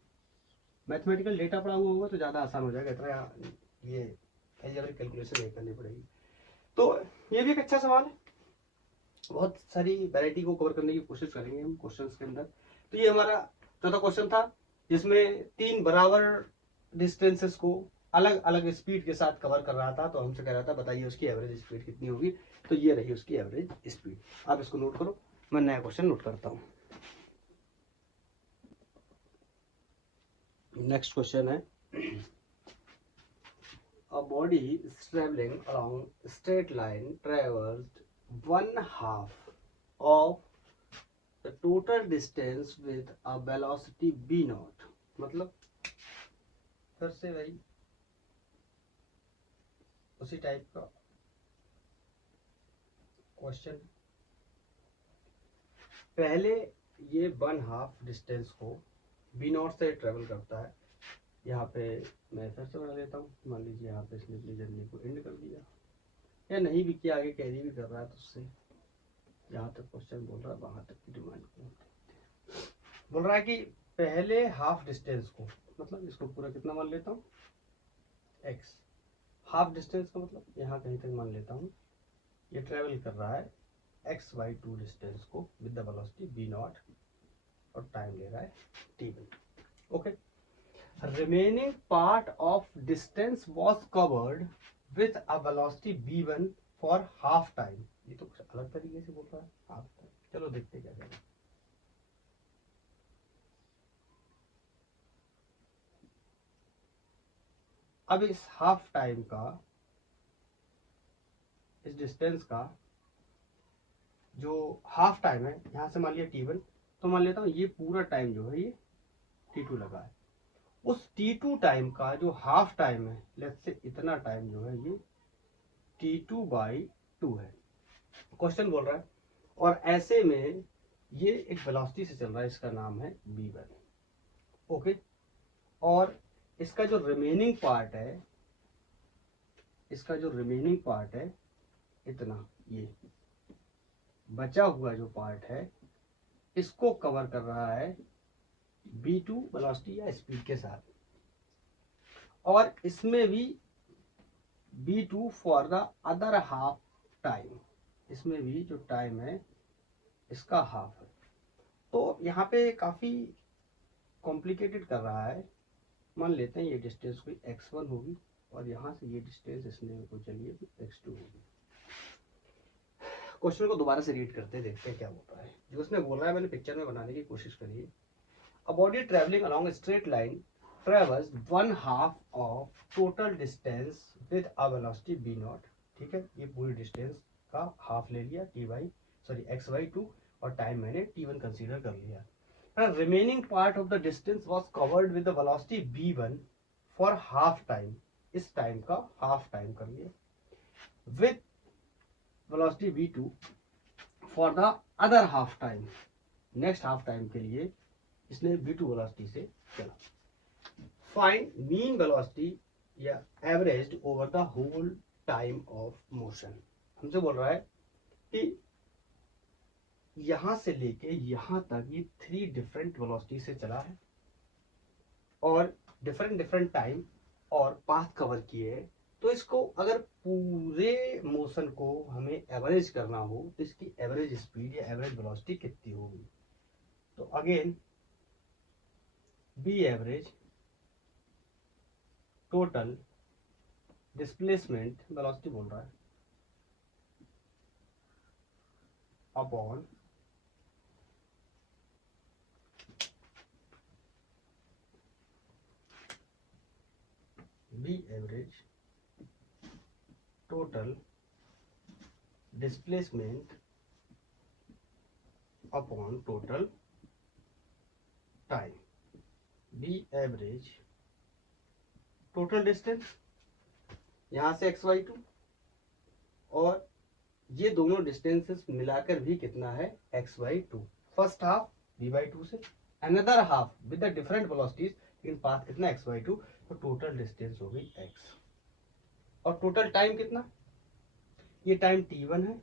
mathematical data पढ़ा हुआ होगा तो ज़्यादा आसान हो जाएगा, इतना ये अलजेब्रिक कैलकुलेशन नहीं करनी पड़ेगी। तो ये भी एक अच्छा सवाल है। बहुत सारी वैरायटी को कवर करने की कोशिश करेंगे हम क्वेश्चंस के अंदर। तो ये हमारा चौथा क्वेश्चन था, जिसमें 3 बराबर डिस्टेंसेस को अलग अलग स्पीड के साथ कवर कर रहा था। तो हमसे कह रहा था बताइए उसकी एवरेज स्पीड कितनी होगी। तो ये रही उसकी एवरेज स्पीड। आप इसको नोट करो, मैं नया क्वेश्चन नोट करता हूँ। नेक्स्ट क्वेश्चन है, a body is traveling along a straight line traversed 1/2 of the total distance with a velocity b naught। मतलब फिर से वही उसी टाइप का क्वेश्चन। पहले ये 1/2 डिस्टेंस को b नॉट से ट्रेवल करता है। यहाँ पे मैं फिर से बना लेता हूँ। मान लीजिए यहाँ पे इसने अपनी जर्नी को एंड कर दिया, या नहीं भी किया, आगे कैरी भी कर रहा है, तो उससे जहाँ तक क्वेश्चन बोल रहा है वहां तक की डिमांड को बोल रहा है कि पहले हाफ डिस्टेंस को, मतलब इसको पूरा कितना मान लेता हूँ x। हाफ डिस्टेंस का मतलब यहाँ कहीं तक मान लेता हूँ। ये ट्रेवल कर रहा है x/2 डिस्टेंस को with the velocity b not और टाइम ले रहा है t1। Okay, remaining part of distance was covered with a velocity v1 for half time। ये तो कुछ अलग तरीके से बोल रहा है हाफ टाइम। चलो देखते क्या करें। अब इस हाफ टाइम का, इस डिस्टेंस का जो हाफ टाइम है, यहाँ से मान लिया t1, तो मान लेता हूँ ये पूरा टाइम जो है ये t2 लगा है। उस t2 टाइम का जो हाफ टाइम है, लेट्स से इतना टाइम जो है ये t2/2 है, क्वेश्चन बोल रहा है। और ऐसे में ये एक वेलोसिटी से चल रहा है, इसका नाम है v1, ओके। और इसका जो रिमेनिंग पार्ट है, इसका जो रिमेनिंग पार्ट है इतना, ये बचा हुआ जो पार्ट है इसको कवर कर रहा है v2 वेलोसिटी या स्पीड के साथ। और इसमें भी v2 for the other half time, इसमें भी जो टाइम है इसका हाफ है। तो यहाँ पे काफी कॉम्प्लिकेटेड कर रहा है। मान लेते हैं ये डिस्टेंस कोई x1 होगी और यहाँ से ये डिस्टेंस इसने को चलिए x2 होगी। क्वेश्चन को दोबारा से रीड करते देखते हैं क्या होता है। जो उसने बोल रहा है मैंने पिक्चर में बनाने की कोशिश करी है। A body travelling along straight line travels 1/2 of total distance with a velocity v0। ठीक है, ये पूरी डिस्टेंस का हाफ ले लिया x/2 और टाइम मैंने t1 कंसीडर कर लिया। Remaining part of the distance was covered with the velocity v1 for half time, इस टाइम का हाफ टाइम कर लिया, with velocity v2 for the other half time, next half time के लिए इसने v2 वेलोसिटी से चला। फाइंड मीन वेलोसिटी या average over the whole time of motion. हमसे बोल रहा है कि यहां से लेके यहां तक ये 3 डिफरेंट वेलोसिटी से चला है और डिफरेंट टाइम और पाथ कवर किए है। तो इसको अगर पूरे मोशन को हमें एवरेज करना हो तो इसकी एवरेज स्पीड या एवरेज वेलोसिटी कितनी होगी। तो again b average total displacement velocity बोल रहा है upon b average total displacement upon total time. B average total distance यहां से x/2 और ये दोनों डिस्टेंसेस मिलाकर भी कितना है x/2। फर्स्ट हाफ v/2 से, another half with the different velocities, लेकिन पाथ कितना x/2, तो टोटल डिस्टेंस हो गई x। और टोटल टाइम कितना, ये टाइम t1 है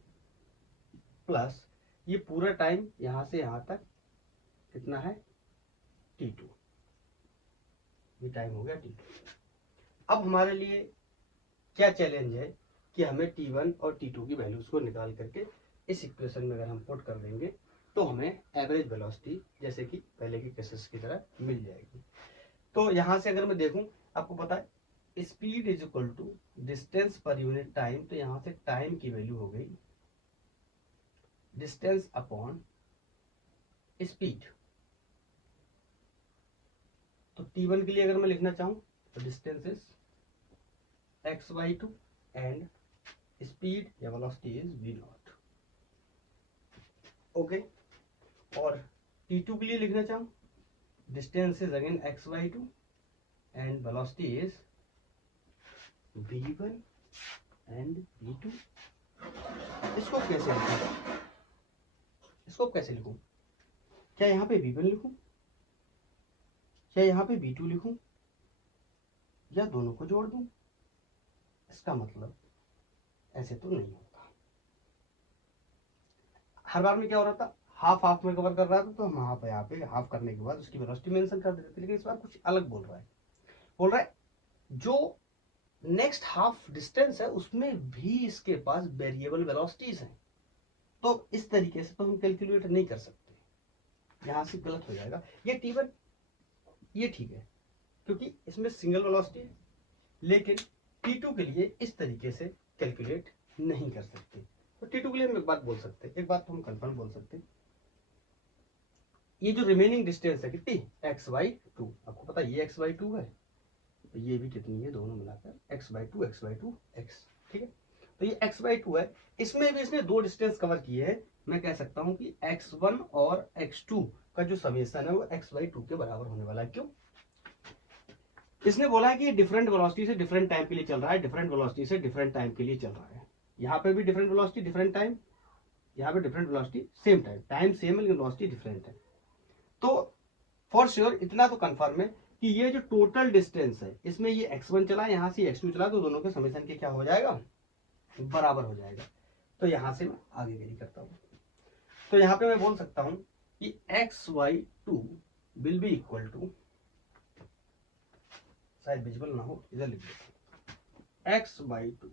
प्लस ये पूरा टाइम यहां से यहां तक कितना है t2, ये टाइम हो गया t2। अब हमारे लिए क्या चैलेंज है कि हमें t1 और t2 की वैल्यूज को निकाल करके इस इक्वेशन में अगर हम पुट कर देंगे तो हमें एवरेज वेलोसिटी जैसे कि पहले की केसेस की तरह मिल जाएगी। तो यहां से अगर मैं देखूं, आपको पता है speed is equal to distance per unit time, तो यहां से टाइम की वैल्यू हो गई डिस्टेंस अपॉन स्पीड। तो t1 के लिए अगर मैं लिखना चाहूं तो distance is x/2 and speed या वेलोसिटी इज v0, ओके। और t2 के लिए लिखना चाहूं distance is again x/2 and velocity is v1 and v2। इसको कैसे लिखूं, इसको कैसे लिखूं, क्या यहां पे v1 लिखूं, क्या यहां पे v2 लिखूं, या दोनों को जोड़ दूं। इसका मतलब ऐसे तो नहीं होता। हर बार में क्या हो रहा था, हाफ हाफ में कवर कर रहा था तो हम हाफ यहाँ पे हाफ करने के बाद उसकी वेलोसिटी मेंशन कर देते थे, लेकिन इस बार कुछ अलग बोल रहा है। बोल रहा है जो नेक्स्ट हाफ डिस्टेंस है उसमें भी इसके पास वेरिएबल वेलोसिटीज हैं, तो इस तरीके से तो हम कैलकुलेट नहीं कर सकते, यहां से गलत हो जाएगा। ये t1 ये ठीक है क्योंकि इसमें सिंगल वेलोसिटी है, लेकिन t2 के लिए इस तरीके से कैलकुलेट नहीं कर सकते। तो t2 के लिए हम एक बात बोल सकते हैं, एक बात तो हम कंफर्म बोल सकते हैं, ये जो रिमेनिंग डिस्टेंस है कितनी x/2, आपको पता है ये x/2 है, तो ये भी कितनी है, दोनों मिलाकर x/2 x/2 x। ठीक है, तो ये x/2 है। इसमें भी इसने दो डिस्टेंस कवर किए हैं। मैं कह सकता हूं कि x1 और x2 का जो समेशन है वो x/2 के बराबर होने वाला है। क्यों? इसने बोला है कि डिफरेंट वेलोसिटी से डिफरेंट टाइम के लिए चल रहा है, डिफरेंट वेलोसिटी से डिफरेंट टाइम के लिए चल रहा है। यहाँ पे भी डिफरेंट वेलोसिटी डिफरेंट टाइम, यहाँ पे different velocity same time, time same है लेकिन वेलोसिटी डिफरेंट है। तो फॉर श्योर इतना तो कंफर्म है कि ये जो टोटल डिस्टेंस है इसमें ये x1 चला, यहाँ से x2 चला, तो दोनों के समेशन के क्या हो जाएगा, बराबर हो जाएगा। तो यहां से मैं आगे कैरी करता हूं, तो यहां पे मैं बोल सकता हूं कि x/2 will be equal to, शायद विजिबल ना हो, इधर लिख देता हूं, x/2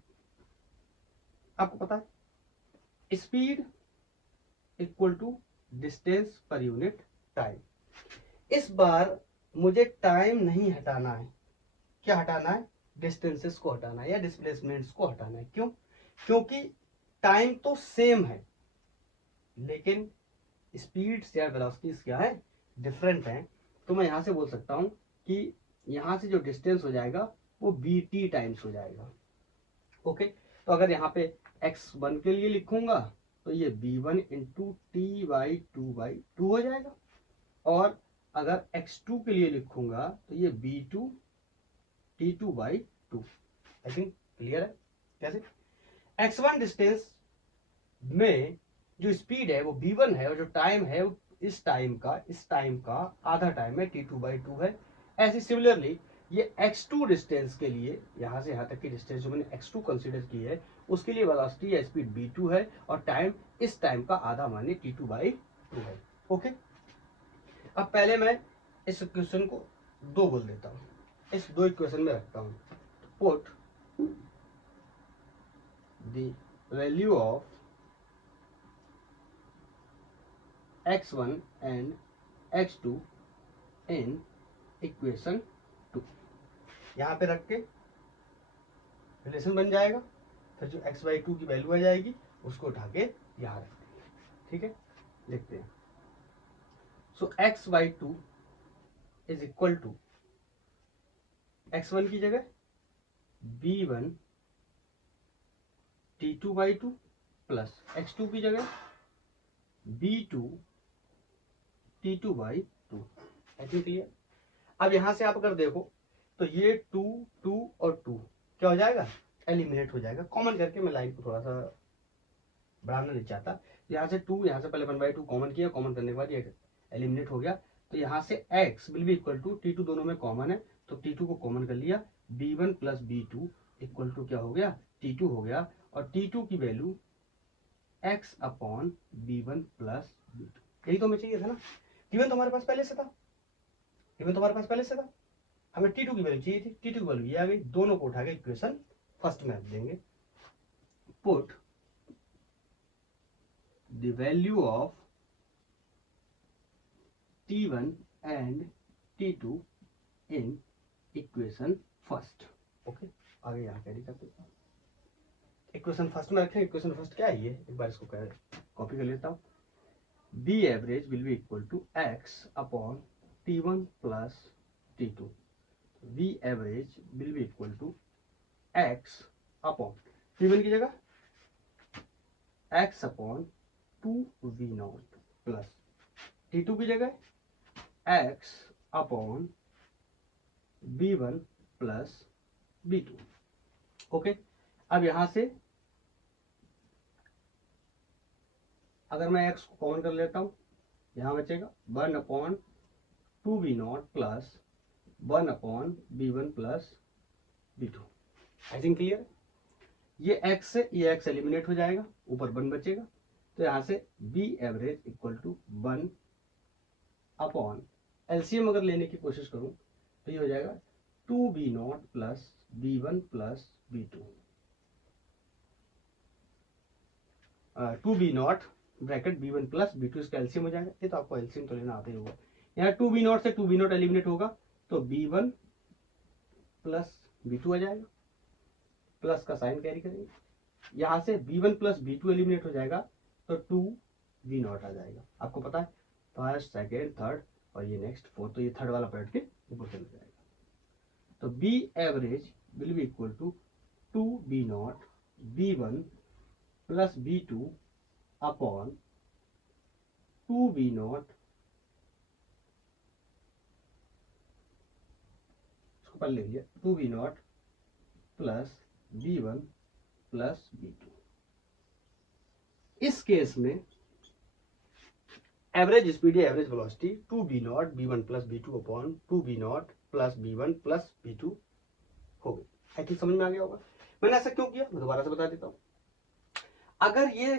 आपको पता है speed equal to distance per unit time. इस बार मुझे टाइम नहीं हटाना है, क्या हटाना है, डिस्टेंसेस को हटाना है या डिस्प्लेसमेंट्स को हटाना है। क्यों? क्योंकि टाइम तो सेम है लेकिन स्पीड्स या वेलोसिटीज क्या है, डिफरेंट है। तो मैं यहां से बोल सकता हूं कि यहां से जो डिस्टेंस हो जाएगा वो bt टाइम्स हो जाएगा। ओके, तो अगर यहाँ पे x1 के लिए लिखूंगा तो ये b1 इंटू t/2/2 हो जाएगा, और अगर x2 के लिए लिखूंगा तो ये b2 t2/2। आई थिंक क्लियर है। कैसे? x1 डिस्टेंस में जो स्पीड है वो v1 है और जो टाइम है वो इस टाइम का आधा टाइम है, t2/2 है। ऐसे सिमिलरली ये x2 डिस्टेंस के लिए, यहां से यहां तक की डिस्टेंस जो मैंने x2 कंसीडर की है उसके लिए वेलोसिटी या स्पीड v2 है और टाइम इस टाइम का आधा माने t2/2 है। ओके, अब पहले मैं इस इक्वेशन को दो बोल देता हूं, इस दो इक्वेशन में रखता हूं। Put the value of x1 and x2 in equation 2, यहां पे रख के रिलेशन बन जाएगा। फिर जो x/2 की वैल्यू आ जाएगी उसको उठा के यहां रख देंगे। ठीक है, लिखते हैं। सो x/2 is equal to x1 की जगह b1 t2/2 प्लस x2 की जगह b2 t2/2। आई थिंक क्लियर। अब यहां से आप अगर देखो तो ये 2 2 और 2 क्या हो जाएगा, एलिमिनेट हो जाएगा। कॉमन करके मैं लाइन को थोड़ा सा बढ़ाना नहीं चाहता। यहाँ से 2, यहाँ से पहले 1/2 कॉमन किया, कॉमन करने के बाद ये एलिमिनेट हो गया। तो यहाँ से x will be equal to t2, दोनों में कॉमन है तो t2 को कॉमन कर लिया, b1 plus b2 equal to क्या हो गया, t2 हो गया। और t2 की value x upon b1 plus b2, यही तो हमें चाहिए था ना। t1 तो हमारे पास पहले से था, t1 तो हमारे पास पहले से था, हमें t2 की वैल्यू चाहिए थी, t2 की वैल्यू ये आ गई। दोनों को उठा के इक्वेशन फर्स्ट में रख देंगे। Put the value of t1 and t2 in equation first। Okay, आगे यहाँ कैरी करते हैं। इक्वेशन फर्स्ट में रखें। इक्वेशन फर्स्ट क्या है, ये एक बार इसको कॉपी कर लेता हूँ। b average will be equal to x upon t1 plus t2। b average will be equal to x upon t1 की जगह x upon 2v0 plus t2 की जगह x upon b1 plus b2। Okay, अब यहां से अगर मैं x को कॉमन कर लेता हूं, यहां बचेगा 1 upon 2v0 plus 1 upon b1 plus b2। आई थिंक क्लियर। ये x से ये x एलिमिनेट हो जाएगा, ऊपर 1 बचेगा। तो यहां से b average equal to 1 upon, LCM अगर लेने की कोशिश करूं तो ये हो जाएगा 2v0 plus b1 plus b2। 2v0 bracket b1 plus b2, इसका एलसीएम हो जाएगा। ये तो आपको एलसीएम तो लेना आता ही होगा। यहाँ 2v0 से 2v0 एलिमिनेट होगा तो b1 प्लस b2 आ जाएगा, प्लस का साइन कैरी करेंगे। यहां से b1 प्लस b2 एलिमिनेट हो जाएगा तो 2v0 आ जाएगा। आपको पता है फर्स्ट सेकेंड थर्ड और ये नेक्स्ट फोर्थ, तो ये थर्ड वाला पलट के ऊपर चला जाएगा। तो b average will be equal to 2b0 b1 plus b2 upon 2b0, इसको पढ़ लीजिए, 2b0 plus b1 plus b2। इस केस में एवरेज स्पीड या average velocity 2b0 b1 plus b2 upon 2b0 plus b1 plus b2 हो गई। I think समझ में आ गया होगा। मैंने ऐसा क्यों किया, मैं दोबारा से बता देता हूं। अगर ये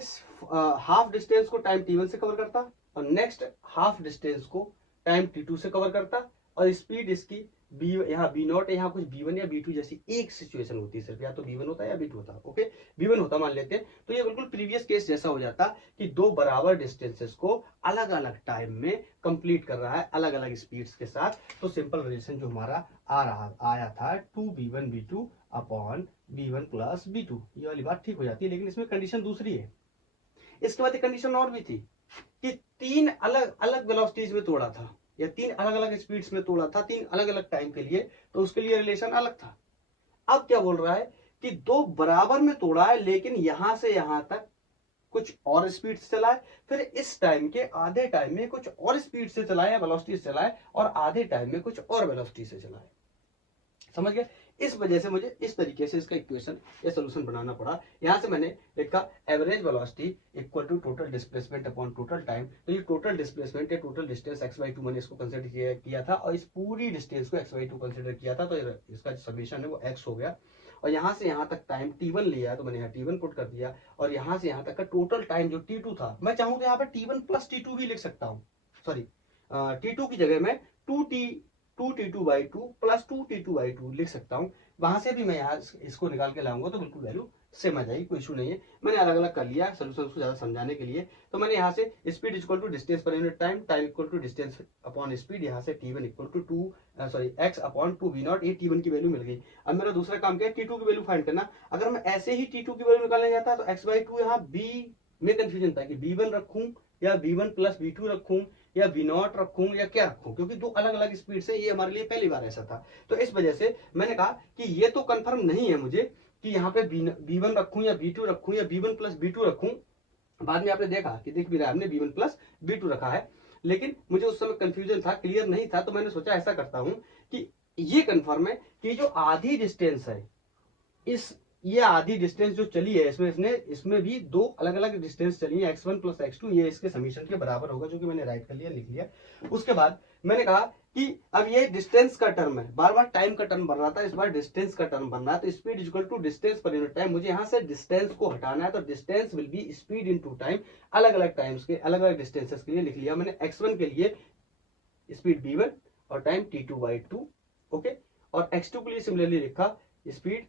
हाफ डिस्टेंस को टाइम t1 से कवर करता और नेक्स्ट हाफ डिस्टेंस को टाइम t2 से कवर करता और स्पीड इसकी b यहाँ b0 है, यहाँ कुछ b1 या b2 जैसी एक सिचुएशन होती है सिर्फ, या तो b1 होता है या b2 होता है। ओके, b1 होता मान लेते हैं, तो ये बिल्कुल प्रीवियस केस जैसा हो जाता कि दो बराबर डिस्टेंसेस को अलग अलग टाइम में कंप्लीट कर रहा है अलग अलग स्पीड्स के साथ। तो सिंपल रिलेशन जो हमारा आया था 2b1 b2 upon b1 plus b2, ये वाली बात ठीक हो जाती है। लेकिन इसमें कंडीशन दूसरी है। इसके बाद एक कंडीशन और भी थी कि तीन अलग अलग वेलोसिटीज में तोड़ा था या तीन अलग अलग स्पीड्स में तोड़ा था, तीन अलग अलग टाइम के लिए, तो उसके लिए रिलेशन अलग था। अब क्या बोल रहा है कि दो बराबर में तोड़ा है लेकिन यहां से यहां तक कुछ और स्पीड से चला है, फिर इस टाइम के आधे टाइम में कुछ और स्पीड से चला है, वेलोसिटी से चला है, और आधे टाइम में कुछ और वेलोसिटी से चला है। समझ गए? इस वजह से मुझे इस तरीके से इसका इक्वेशन या सोल्यूशन बनाना पड़ा। यहां से मैंने लिखा average velocity equal to total displacement upon total time. तो ये टोटल डिस्प्लेसमेंट या टोटल डिस्टेंस x/2 मैंने इसको कंसीडर किया था और इस पूरी डिस्टेंस को x/2 कंसीडर किया था, तो इसका जो समेशन है वो x हो गया। और यहां से यहां तक टाइम t1 लिया, तो मैंने यहाँ t1 पुट कर दिया, और यहां से यहां तक का टोटल टाइम जो t2 था, मैं चाहूँ तो यहाँ पे t1 प्लस t2 भी लिख सकता हूँ। सॉरी, t2 की जगह मैं 2t2/2 प्लस 2t2/2 लिख सकता हूँ। वहां से भी मैं यहाँ इसको निकाल के लाऊंगा तो बिल्कुल वैल्यू सेम आ जाएगी, कोई इशू नहीं है। मैंने अलग अलग कर लिया सोल्यूशन को ज्यादा समझाने के लिए। तो मैंने यहाँ से speed equal to distance per unit time, time equal to distance upon speed, यहाँ से t1 equal to x upon 2v0, ये t1 की वैल्यू मिल गई। अब मेरा दूसरा काम क्या है, t2 की वैल्यू फाइंड करना। अगर मैं ऐसे ही t2 की वैल्यू निकालने जाता तो x/2 यहाँ b में कंफ्यूजन था कि b1 रखूं या b1 प्लस b2 रखूं या v0 रखूं या क्या रखूं, क्योंकि दो अलग अलग स्पीड से, ये हमारे लिए पहली बार ऐसा था। तो इस वजह से मैंने कहा कि ये तो कंफर्म नहीं है मुझे कि यहाँ पे b1 रखूं या b2 रखूं या b1 प्लस b2 रखूं। बाद में आपने देखा कि दिख भी रहा है, हमने b1 प्लस b2 रखा है, लेकिन मुझे उस समय कंफ्यूजन था, क्लियर नहीं था। तो मैंने सोचा ऐसा करता हूं कि ये कंफर्म है कि जो आधी डिस्टेंस है, ये आधी डिस्टेंस जो चली है इसमें भी दो अलग अलग डिस्टेंस चली है, x1 प्लस x2, ये इसके समीशन के बराबर होगा, जो कि मैंने राइट कर लिया, लिख लिया। उसके बाद मैंने कहा कि अब ये डिस्टेंस का टर्म है, बार बार टाइम का टर्म बन रहा था, इस बार डिस्टेंस का टर्म बन रहा है। तो speed equal to distance per unit time, मुझे यहाँ से डिस्टेंस को हटाना है, तो distance will be speed into time. अलग अलग टाइम्स के अलग अलग डिस्टेंसेस के लिए लिख लिया मैंने। x1 के लिए स्पीड b1 और टाइम t2/2, ओके, और x2 के लिए सिमिलरली लिखा स्पीड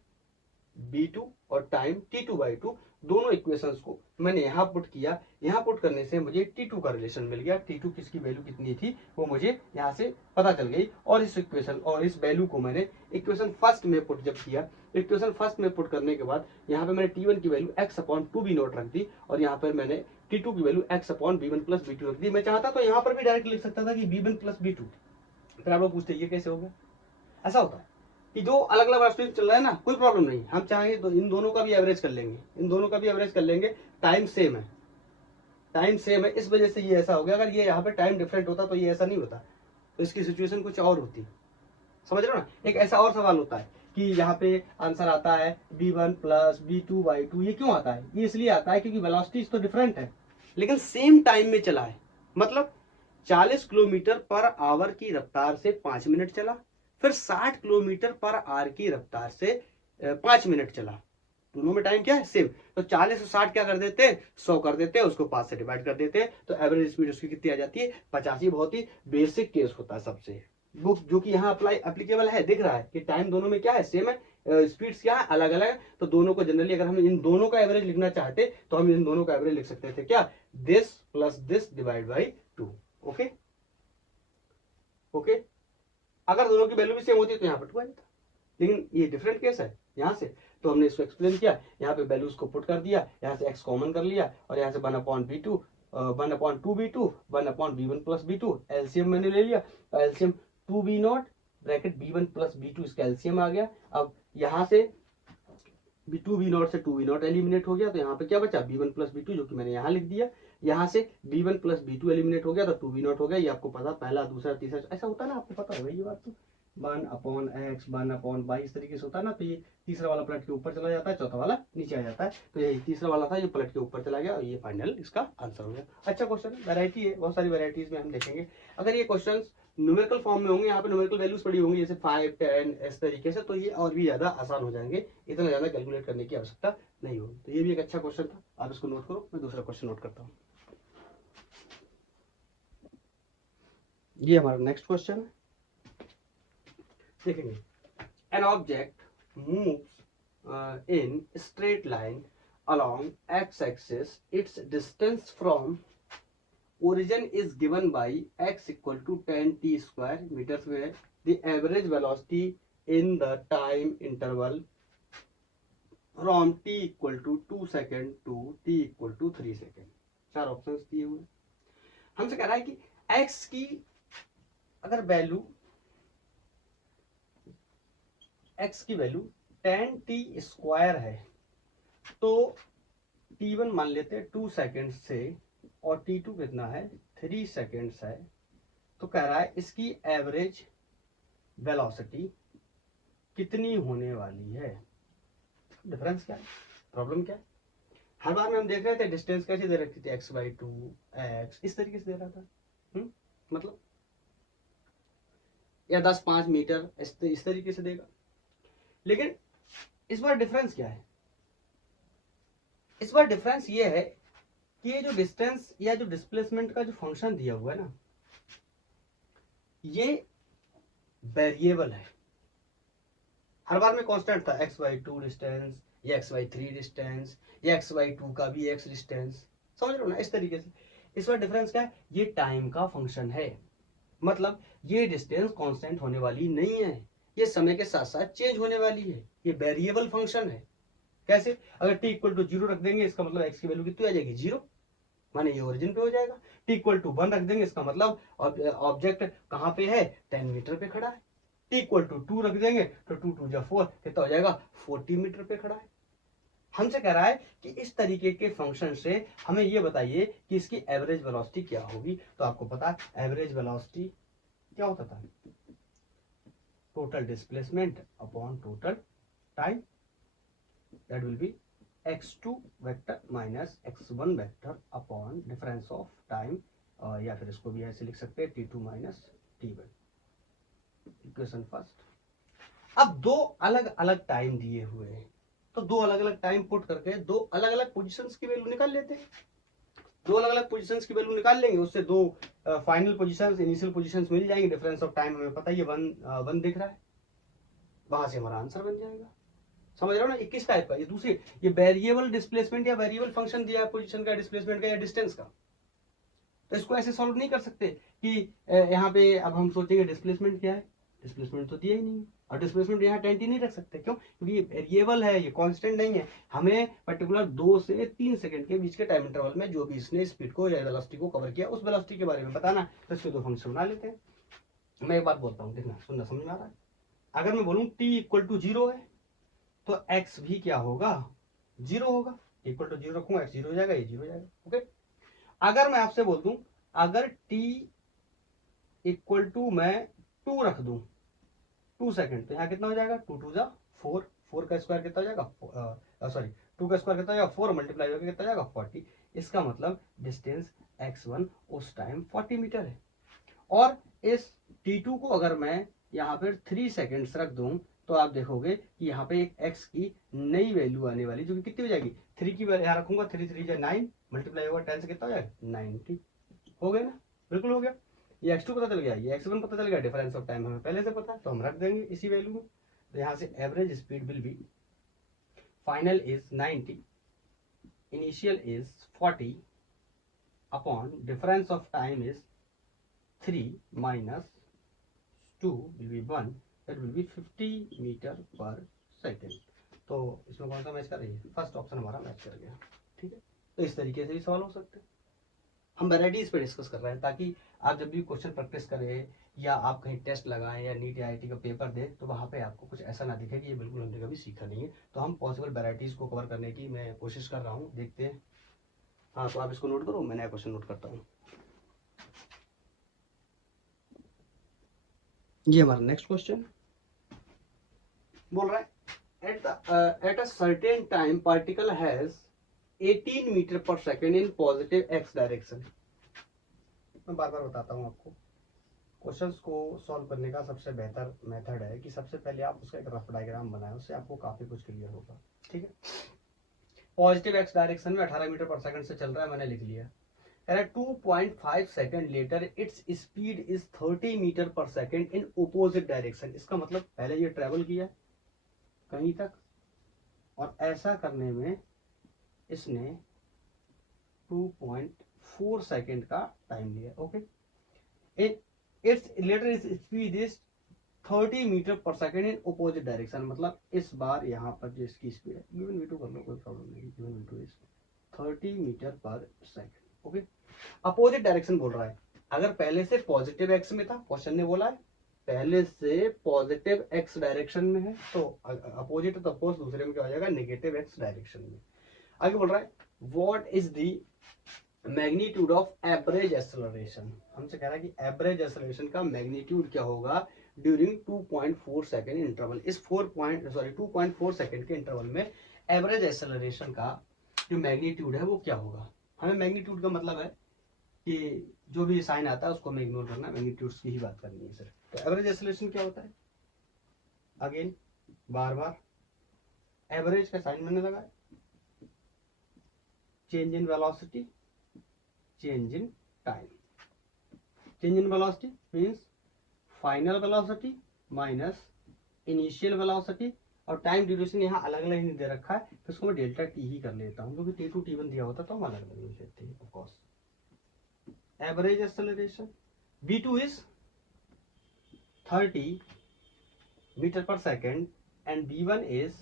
b2 और टाइम t2/2। दोनों इक्वेशंस को मैंने यहाँ पुट किया। यहाँ पुट करने से मुझे t2 का रिलेशन मिल गया। t2 किसकी वैल्यू कितनी थी वो मुझे यहाँ से पता चल गई, और इस इक्वेशन और इस वैल्यू को मैंने इक्वेशन फर्स्ट में पुट जब किया, इक्वेशन फर्स्ट में पुट करने के बाद यहाँ पे मैंने t1 की वैल्यू x अपॉन 2b0 रख दी, और यहाँ पर मैंने t2 की value x upon b1 plus b2 रख दी। मैं चाहता तो यहाँ पर भी डायरेक्ट लिख सकता था कि b1 प्लस b2। फिर आप लोग पूछते ये कैसे हो गया? ऐसा होता है कि जो अलग अलग वेलोसिटी चल रहा है ना, कोई प्रॉब्लम नहीं, हम चाहेंगे तो इन दोनों का भी एवरेज कर लेंगे, इन दोनों का भी एवरेज कर लेंगे। टाइम सेम है, टाइम सेम है, इस वजह से ये ऐसा हो गया। अगर ये यहाँ पे टाइम डिफरेंट होता तो ये ऐसा नहीं होता, तो इसकी सिचुएशन कुछ और होती। समझ रहे हो ना? एक ऐसा और सवाल होता है कि यहाँ पे आंसर आता है b1 प्लस b2/2। ये क्यों आता है? ये इसलिए आता है क्योंकि वेलोसिटीज तो डिफरेंट है लेकिन सेम टाइम में चला है। मतलब 40 किलोमीटर पर आवर की रफ्तार से 5 मिनट चला, फिर 60 किलोमीटर पर आवर की रफ्तार से 5 मिनट चला। दोनों में टाइम क्या है? सेम। तो 40 और 60 क्या कर देते हैं? 100 कर देते हैं, उसको 5 से डिवाइड कर देते हैं, तो एवरेज स्पीड उसकी कितनी आ जाती है? 85। बहुत ही बेसिक केस होता है सबसे, वो जो कि यहाँ एप्लीकेबल है। दिख रहा है कि टाइम दोनों में क्या है? सेम है, स्पीड्स क्या है? अलग अलग है। तो दोनों को जनरली अगर हम इन दोनों का एवरेज लिखना चाहते तो हम इन दोनों का एवरेज लिख सकते थे क्या? This plus this divide by 2। Okay okay, अगर दोनों की वैल्यू भी सेम होती तो यहाँ पर 2 आ जाता, लेकिन ये डिफरेंट केस है यहाँ से। तो हमने इसको एक्सप्लेन किया, यहाँ पे वैल्यूज को पुट कर दिया, यहाँ से x कॉमन कर लिया, और यहाँ से 1/b2 1/2b2 1/b1 plus b2 LCM मैंने ले लिया। LCM 2b0 bracket b1 plus b2 इसका एलसीएम आ गया। अब यहाँ से b2 b0 से 2 b0 एलिमिनेट हो गया, तो यहाँ पे क्या बचा b1 प्लस b2 जो कि मैंने यहाँ लिख दिया। यहाँ से b1 प्लस b2 एलिमिनेट हो गया तो 2 b0 हो गया। ये आपको पता, पहला दूसरा तीसरा ऐसा होता है ना, आपको पता होगा ये बात। तो 1/x 1/y इस तरीके से होता है ना। तो ये तीसरा वाला पलट के ऊपर चला जाता है, चौथा वाला नीचे आ जाता है। तो ये तीसरा वाला था, ये पलट के ऊपर चला गया और ये फाइनल इसका आंसर हो गया। अच्छा क्वेश्चन है, वैरायटी है, बहुत सारी वैरायटीज में हम देखेंगे। अगर ये क्वेश्चन न्यूमेरिकल फॉर्म में होंगे, यहाँ पे न्यूमेरिकल वैल्यूज पड़ी होंगी जैसे 5 10 इस तरीके से, तो ये और भी ज्यादा आसान हो जाएंगे, इतना ज्यादा कैलकुलेट करने की आवश्यकता नहीं होगी। तो ये भी एक अच्छा क्वेश्चन था, आप इसको नोट करो। मैं दूसरा क्वेश्चन नोट करता हूँ। ये हमारा नेक्स्ट क्वेश्चन है, देखेंगे। An object moves in straight line along x-axis. Its distance from origin is given by x equal to 10 t square meters, where the average velocity in the time interval from t equal to 2 second to t equal to 3 second। चार options दिए हुए। हमसे कह रहा है कि x की अगर वैल्यू x की वैल्यू 10 t स्क्वायर है तो t1 मान लेते हैं 2 सेकेंड से और t2 कितना है 3 सेकेंड्स है। तो कह रहा है इसकी एवरेज वेलोसिटी कितनी होने वाली है। डिफरेंस क्या है, प्रॉब्लम क्या है। हर बार में हम देख रहे थे डिस्टेंस कैसे दे रखी थी, x/2 x इस तरीके से दे रहा था। मतलब या 10-5 मीटर इस तरीके से देगा। लेकिन इस बार डिफरेंस क्या है, इस बार डिफरेंस ये है कि ये जो डिस्टेंस या जो डिस्प्लेसमेंट का जो फंक्शन दिया हुआ है ना, ये वेरिएबल है। हर बार में कांस्टेंट था x/2 डिस्टेंस या x/3 डिस्टेंस या x/2 का भी x डिस्टेंस, समझ रहे हो ना, इस तरीके से। इस बार डिफरेंस क्या है, ये टाइम का फंक्शन है। मतलब ये डिस्टेंस कांस्टेंट होने वाली नहीं है, ये समय के साथ साथ चेंज होने वाली है, ये वेरिएबल फंक्शन है। कैसे, अगर t इक्वल टू 0 रख देंगे इसका मतलब x की वैल्यू कितनी आ जाएगी 0, माने ये ओरिजिन पे हो जाएगा। t इक्वल टू 1 रख देंगे इसका मतलब ऑब्जेक्ट कहाँ पे है 10 मीटर पे खड़ा है। t इक्वल टू 2 रख देंगे तो 2 2 4 कितना हो जाएगा 40 मीटर पे खड़ा है। हमसे कह रहा है कि इस तरीके के फंक्शन से हमें ये बताइए कि इसकी एवरेज वेलोसिटी क्या होगी। तो आपको पता है एवरेज वेलोसिटी क्या होता था, total displacement upon total time, that will B x2 vector minus x1 vector upon difference of time, या फिर इसको भी ऐसे लिख सकते हैं t2 minus t1। Equation first. अब दो अलग अलग टाइम दिए हुए हैं, तो दो अलग अलग टाइम पुट करके दो अलग अलग पोजीशंस की वैल्यू निकाल लेते हैं। दो अलग अलग पोजीशंस की वैल्यू निकाल लेंगे, उससे दो फाइनल पोजीशंस इनिशियल पोजीशंस मिल जाएंगे। डिफरेंस ऑफ टाइम हमें पता ही है 1 दिख रहा है, वहां से हमारा आंसर बन जाएगा। समझ रहे हो ना, ये किस टाइप का, ये दूसरी, ये वेरिएबल डिस्प्लेसमेंट या वेरिएबल फंक्शन दिया है पोजीशन का, डिस्प्लेसमेंट का या डिस्टेंस का। तो इसको ऐसे सॉल्व नहीं कर सकते कि यहाँ पे अब हम सोचेंगे डिस्प्लेसमेंट क्या है, डिस्प्लेसमेंट तो दिया ही नहीं, और डिस्प्लेसमेंट यहाँ 10 नहीं रख सकते, क्यों, क्योंकि ये वेरिएबल है, ये कांस्टेंट नहीं है। हमें पर्टिकुलर 2 से 3 सेकंड के बीच के टाइम इंटरवल में जो भी इसने स्पीड को या वेलोसिटी को कवर किया उस वेलोसिटी के बारे में बताना, तो इसके दो फंक्शन बना लेते हैं। मैं एक बात बोलता हूँ, देखना सुनना, समझ में आ रहा है। अगर मैं बोलूँ t इक्वल टू 0 है तो x भी क्या होगा 0 होगा। इक्वल टू 0 रखूंगा x 0 हो जाएगा, ये 0 हो जाएगा। ओके, अगर मैं आपसे बोल दूं अगर t इक्वल टू मैं 2 रख दूं 2 सेकंड, तो यहाँ कितना हो जाएगा 2 2 जा 4, 4 का स्क्वायर कितना हो जाएगा, सॉरी 2 का स्क्वायर कितना हो जाएगा 4 मल्टीप्लाई होकर कितना हो जाएगा 40। इसका मतलब डिस्टेंस x1 उस टाइम 40 मीटर है। और इस t2 को अगर मैं यहाँ पर 3 सेकेंड्स रख दूं तो आप देखोगे कि यहाँ पे एक x की नई वैल्यू आने वाली, जो कि कितनी हो जाएगी 3 की वैल्यू यहाँ रखूंगा, 3 3 9 मल्टीप्लाई होगा 10 से कितना हो जाएगा 90। हो गया ना, बिल्कुल हो गया। ये x2 पता चल गया, ये x1 पता चल गया, डिफरेंस ऑफ टाइम हमें पहले से पता है तो हम रख देंगे इसी वैल्यू में। तो यहाँ से average speed will be final is 90, initial is 40 upon difference of time is 3 minus 2 will be 1, that will be 50 meter पर सेकेंड। तो इसमें कौन सा मैच कर रही है, फर्स्ट ऑप्शन हमारा मैच कर गया। ठीक है, तो इस तरीके से भी सवाल हो सकते हैं। हम वेराइटीज पे डिस्कस कर रहे हैं, ताकि आप जब भी क्वेश्चन प्रैक्टिस करें या आप कहीं टेस्ट लगाएं या नीट या आईआईटी का पेपर दें तो वहाँ पे आपको कुछ ऐसा ना दिखे कि ये बिल्कुल हमने कभी सीखा नहीं है। तो हम पॉसिबल वेराइटीज को कवर करने की मैं कोशिश कर रहा हूँ, देखते हैं। हाँ, तो आप इसको नोट करो, मैं नया क्वेश्चन नोट करता हूँ। ये हमारा नेक्स्ट क्वेश्चन बोल रहा है at a certain time particle has 18 metre पर second in positive X direction. मैं बार बार बताता हूँ आपको, क्वेश्चंस को सॉल्व करने का सबसे बेहतर मेथड है कि सबसे पहले आप उसका एक रफ डायग्राम बनाएं, उससे आपको काफी कुछ क्लियर होगा। ठीक है, पॉजिटिव एक्स डायरेक्शन में 18 मीटर पर सेकंड से चल रहा है, मैंने लिख लिया। 2.5 second later its speed is 30 metre per second in opposite direction. इसका मतलब पहले ये ट्रेवल किया कहीं तक और ऐसा करने में इसने 2.4 सेकंड का टाइम लिया। Okay, it's latter is speed is 30 metre per second in opposite direction. मतलब इस बार यहाँ पर जो इसकी स्पीड है, गिवन v2 कर लो, कोई प्रॉब्लम नहीं, given v2 is 30 metre per second. Okay, opposite direction बोल रहा है। अगर पहले से पॉजिटिव एक्स में था, क्वेश्चन ने बोला है पहले से पॉजिटिव एक्स डायरेक्शन में है, तो अपोजिट तो ऑफकोर्स दूसरे में क्या हो जाएगा, नेगेटिव एक्स डायरेक्शन में। आगे बोल रहा है what is the magnitude of average acceleration. हमसे कह रहा है कि एवरेज एक्सेलरेशन का मैग्नीट्यूड क्या होगा ड्यूरिंग 2.4 सेकेंड इंटरवल। इस 2.4 सेकेंड के इंटरवल में एवरेज एक्सेलरेशन का जो मैग्नीट्यूड है वो क्या होगा। हमें मैग्नीट्यूड का मतलब है कि जो भी साइन आता है उसको हमें इग्नोर करना है, मैग्नीट्यूड्स की ही बात करनी है सर। तो एवरेज एक्सेलरेशन क्या होता है, अगेन बार बार एवरेज का साइन मैंने लगाया, change in velocity, change in time. Change in velocity means final velocity minus initial velocity, और टाइम ड्यूरेशन यहाँ अलग अलग नहीं दे रखा है, तो इसको मैं डेल्टा टी ही कर लेता हूँ, क्योंकि टी टू टी वन दिया होता तो हम अलग अलग लिख लेते हैं। Of course average acceleration v2 is 30 metre पर second and v1 is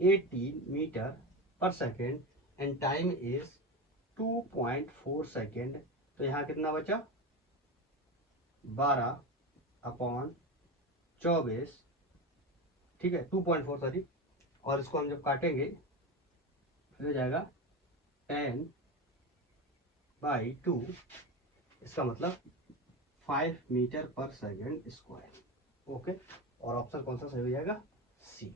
18 metre पर second and time is 2.4 second. तो यहाँ कितना बचा, 12/24, ठीक है, 2.4 सॉरी, और इसको हम जब काटेंगे फिर हो जाएगा 10/2, इसका मतलब 5 मीटर पर सेकेंड स्क्वायर। ओके, और ऑप्शन कौन सा सही हो जाएगा, सी।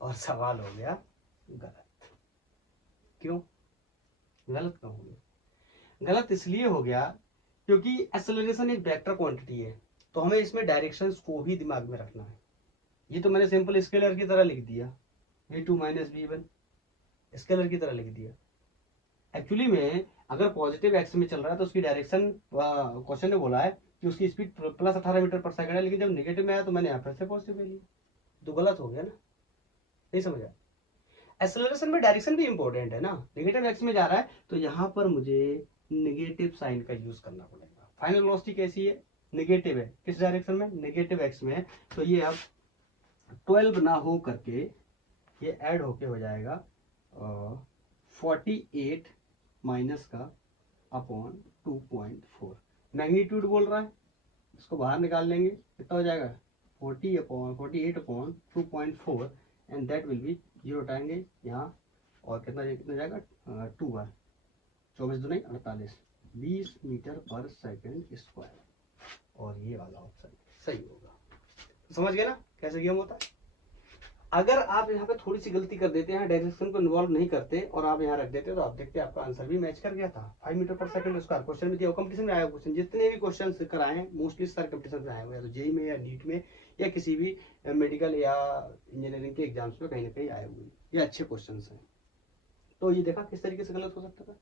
और सवाल हो गया गलत। क्यों गलत क्यों हो गया, गलत इसलिए हो गया क्योंकि एक्सेलरेशन एक वेक्टर क्वांटिटी है, तो हमें इसमें डायरेक्शंस को भी दिमाग में रखना है। ये तो मैंने सिंपल स्केलर की तरह लिख दिया, v2 माइनस v1 स्केलर की तरह लिख दिया। एक्चुअली में अगर पॉजिटिव एक्स में चल रहा है तो उसकी डायरेक्शन, क्वेश्चन ने बोला है कि उसकी speed plus 18 metre per second है, लेकिन जब नेगेटिव में आया तो मैंने यहाँ फिर से पॉजिटिव ले लिया, तो गलत हो गया ना, नहीं समझा। एक्सेलरेशन में डायरेक्शन भी इंपॉर्टेंट है ना, नेगेटिव एक्स में जा रहा है तो यहाँ पर मुझे नेगेटिव साइन का यूज करना पड़ेगा। फाइनल वेलोसिटी कैसी है, नेगेटिव है, किस डायरेक्शन में, नेगेटिव एक्स में, तो ये अब 12 ना हो करके ये ऐड होके हो जाएगा 48 माइनस का अपॉन 2.4। मैग्नीट्यूड बोल रहा है, इसको बाहर निकाल लेंगे, कितना हो जाएगा 48/2.4 एंड दैट विल बी 0 हटाएंगे यहाँ, और कितना कितना जाएगा 2 बार 24 दूनी 48, 20 मीटर पर सेकेंड स्क्वायर, और ये वाला ऑप्शन सही होगा। समझ गए ना कैसे गेम होता है। अगर आप यहाँ पे थोड़ी सी गलती कर देते हैं, डायरेक्शन को इन्वॉल्व नहीं करते और आप यहाँ रख देते तो आप देखते आपका आंसर भी मैच कर गया था। 5 metre per second square question में दिया, कंपटीशन में आया क्वेश्चन, जितने भी क्वेश्चन कराए हैं मोस्टली सारे कंपटीशन में आए हुए हैं, तो जेई में या नीट में या किसी भी मेडिकल या इंजीनियरिंग के एग्जाम्स में कहीं ना कहीं आए हुए हैं, ये अच्छे क्वेश्चन हैं। तो ये देखा किस तरीके से गलत हो सकता था।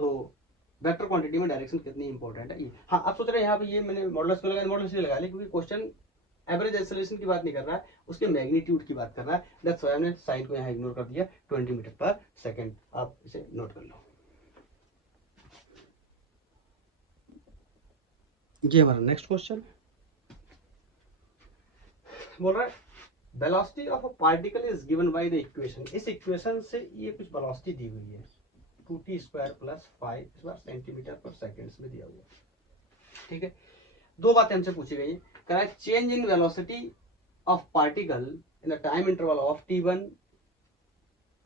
तो वेक्टर क्वांटिटी में डायरेक्शन कितनी इंपॉर्टेंट है। हाँ, आप सोच रहे हैं यहाँ पे ये मैंने मॉडल्स को लगाया, मॉडल्स लगा लिया क्योंकि क्वेश्चन एवरेज एक्सेलरेशन की बात नहीं कर रहा है, उसके मैग्नीट्यूड की बात कर रहा है। दैट्स व्हाई हमने साइन को यहाँ इग्नोर कर दिया, 20 मीटर पर सेकंड। आप इसे नोट कर लो। ये हमारा नेक्स्ट क्वेश्चन बोल रहा है velocity of a particle is given by the equation. इस इक्वेशन से ये कुछ वेलोसिटी दी हुई है, 2t² प्लस 5 इस बार सेंटीमीटर पर सेकेंड में दिया हुआ। ठीक है, दो बातें हमसे पूछी गई है, कह रहा है change in velocity of particle in the time interval of t1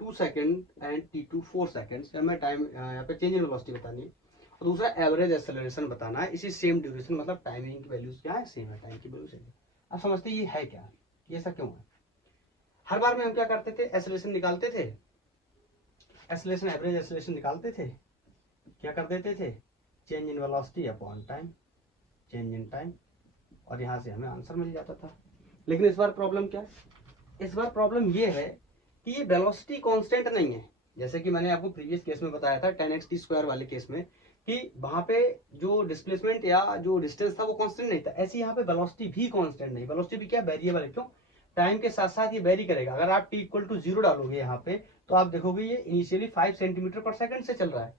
2 second and t2 4 seconds. हमें टाइम यहाँ पे चेंज इन वेलोसिटी बतानी है, और दूसरा एवरेज एक्सेलरेशन बताना है। इसी सेम ड्यूरेशन, मतलब टाइमिंग की वैल्यूज क्या है, सेम है, टाइम की वैल्यू सेम है। आप समझते ये है क्या, ये ऐसा क्यों है? हर बार में हम क्या करते थे, एक्सेलरेशन निकालते थे, एक्सेलरेशन एवरेज एक्सेलरेशन निकालते थे, क्या कर देते थे, change in velocity upon time, change in time, और यहाँ से हमें आंसर मिल जाता था। लेकिन इस बार प्रॉब्लम क्या है, इस बार प्रॉब्लम ये है कि ये वेलोसिटी कांस्टेंट नहीं है। जैसे कि मैंने आपको प्रीवियस केस में बताया था 10x² वाले केस में, कि वहां पे जो डिस्प्लेसमेंट या जो डिस्टेंस था वो कांस्टेंट नहीं था, ऐसे यहाँ पे वेलोसिटी भी कांस्टेंट नहीं, वेलोसिटी भी क्या, वेरिएबल है। क्यों, टाइम के साथ साथ ये वेरी करेगा। अगर आप t=0 डालोगे यहाँ पे, तो आप देखोगे ये इनिशियली 5 सेंटीमीटर पर सेकंड से चल रहा है।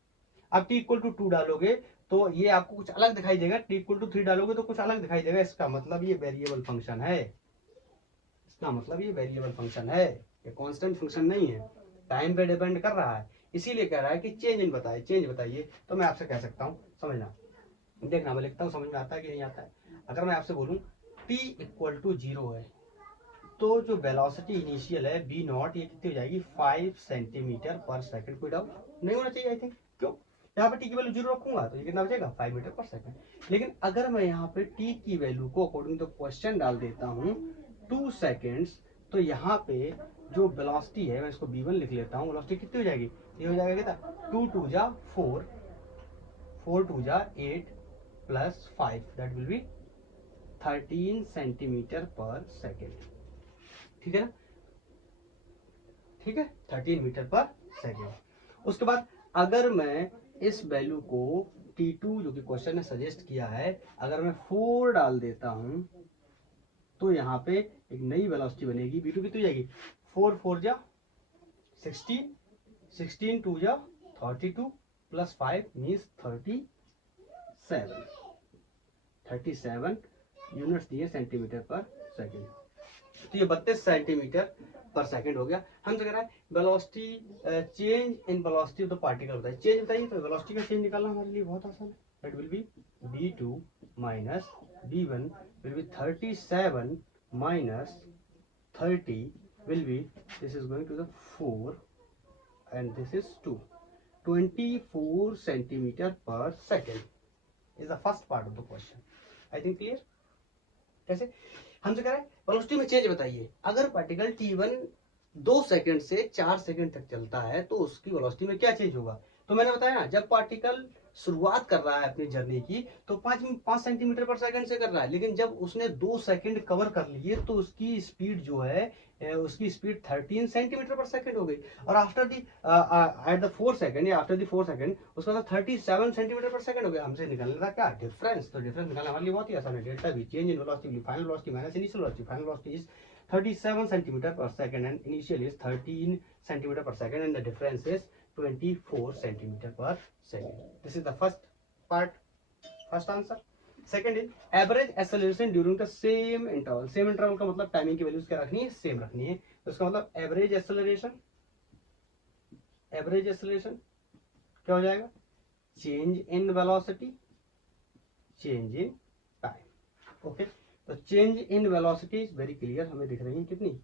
आप t=2 डालोगे तो ये आपको कुछ अलग दिखाई देगा, t=3 डालोगे तो कुछ अलग दिखाई देगा। इसका मतलब ये वेरिएबल फंक्शन है, इसका मतलब ये वेरिएबल फंक्शन है, ये कांस्टेंट फंक्शन नहीं है, टाइम पे डिपेंड कर रहा है। इसीलिए कह रहा है कि चेंज इन बताइए, चेंज बताइए। तो मैं आपसे कह सकता हूँ, समझना, देखना, मैं लिखता हूँ, समझ में आता है कि नहीं आता है। अगर मैं आपसे बोलूँ t=0 है, तो जो वेलोसिटी इनिशियल है v0, ये कितनी हो जाएगी, 5 सेंटीमीटर पर सेकंड। कोई डाउट नहीं होना चाहिए आई थिंक। क्यों, यहाँ पे t की वैल्यू 0 रखूंगा तो ये कितना बचेगा, 5 मीटर पर सेकंड। लेकिन अगर मैं यहाँ पे t की वैल्यू को अकॉर्डिंग टू क्वेश्चन डाल देता हूँ 2 सेकेंड्स, तो यहाँ पे जो वेलोसिटी है, मैं इसको v1 लिख लेता हूँ, वेलोसिटी कितनी हो जाएगी, ये हो जाएगा कितना, 2 2 जा 4, 4 2 जा 8 plus 5, that will B 13 centimetre per second. ठीक है ना, ठीक है, 13 मीटर पर सेकेंड। उसके बाद अगर मैं इस वैल्यू को t2 जो कि क्वेश्चन ने सजेस्ट किया है, अगर मैं 4 डाल देता हूं, तो यहाँ पे एक नई वेलोसिटी बनेगी, v2 कितनी हो जाएगी, 4 4 जा 16, 16 2 जा 32 प्लस 5 मीन्स 37 यूनिट्स दिए सेंटीमीटर पर सेकेंड। तो ये 32 सेंटीमीटर पर सेकंड हो गया। हमसे कह रहा है velocity change in velocity of the particle बताइए, चेंज बताइए। तो वेलोसिटी का चेंज निकालना हमारे लिए बहुत आसान है, that will be v2 minus v1 will be 37 minus 30 will be, this is going to the 4 and this is 2, 24 centimetre per second is the first part of the question. I think clear. कैसे, हमसे कह रहा है velocity में change बताइए। अगर particle t1 2 second से 4 second तक चलता है तो उसकी वेलोसिटी में क्या चेंज होगा। तो मैंने बताया ना, जब पार्टिकल शुरुआत कर रहा है अपनी जर्नी की तो 5 सेंटीमीटर पर सेकंड से कर रहा है, लेकिन जब उसने 2 सेकंड कवर कर लिए तो उसकी स्पीड जो है, उसकी स्पीड 13 सेंटीमीटर पर सेकंड हो गई। और after the at the 4 second या आफ्टर द 4 सेकंड उसका 37 सेंटीमीटर पर सेकंड हो गया। हमसे निकालना था क्या, डिफरेंस। तो डिफरेंस निकालना हमारे लिए बहुत ही आसान है, delta v, change in velocity, final velocity minus initial velocity, final velocity is 37 centimetre per second and initial is 13 centimetre per second and the difference is 24 centimetre per second. This is the first part, first answer. Second is average acceleration during the same interval. Same interval का मतलब timing की values क्या रखनी है, same रखनी है। तो इसका मतलब एवरेज एक्सेलरेशन, एवरेज एक्सेलरेशन क्या हो जाएगा, change in velocity, change in time. Okay, तो change in velocity is very clear, हमें दिख रही है कितनी,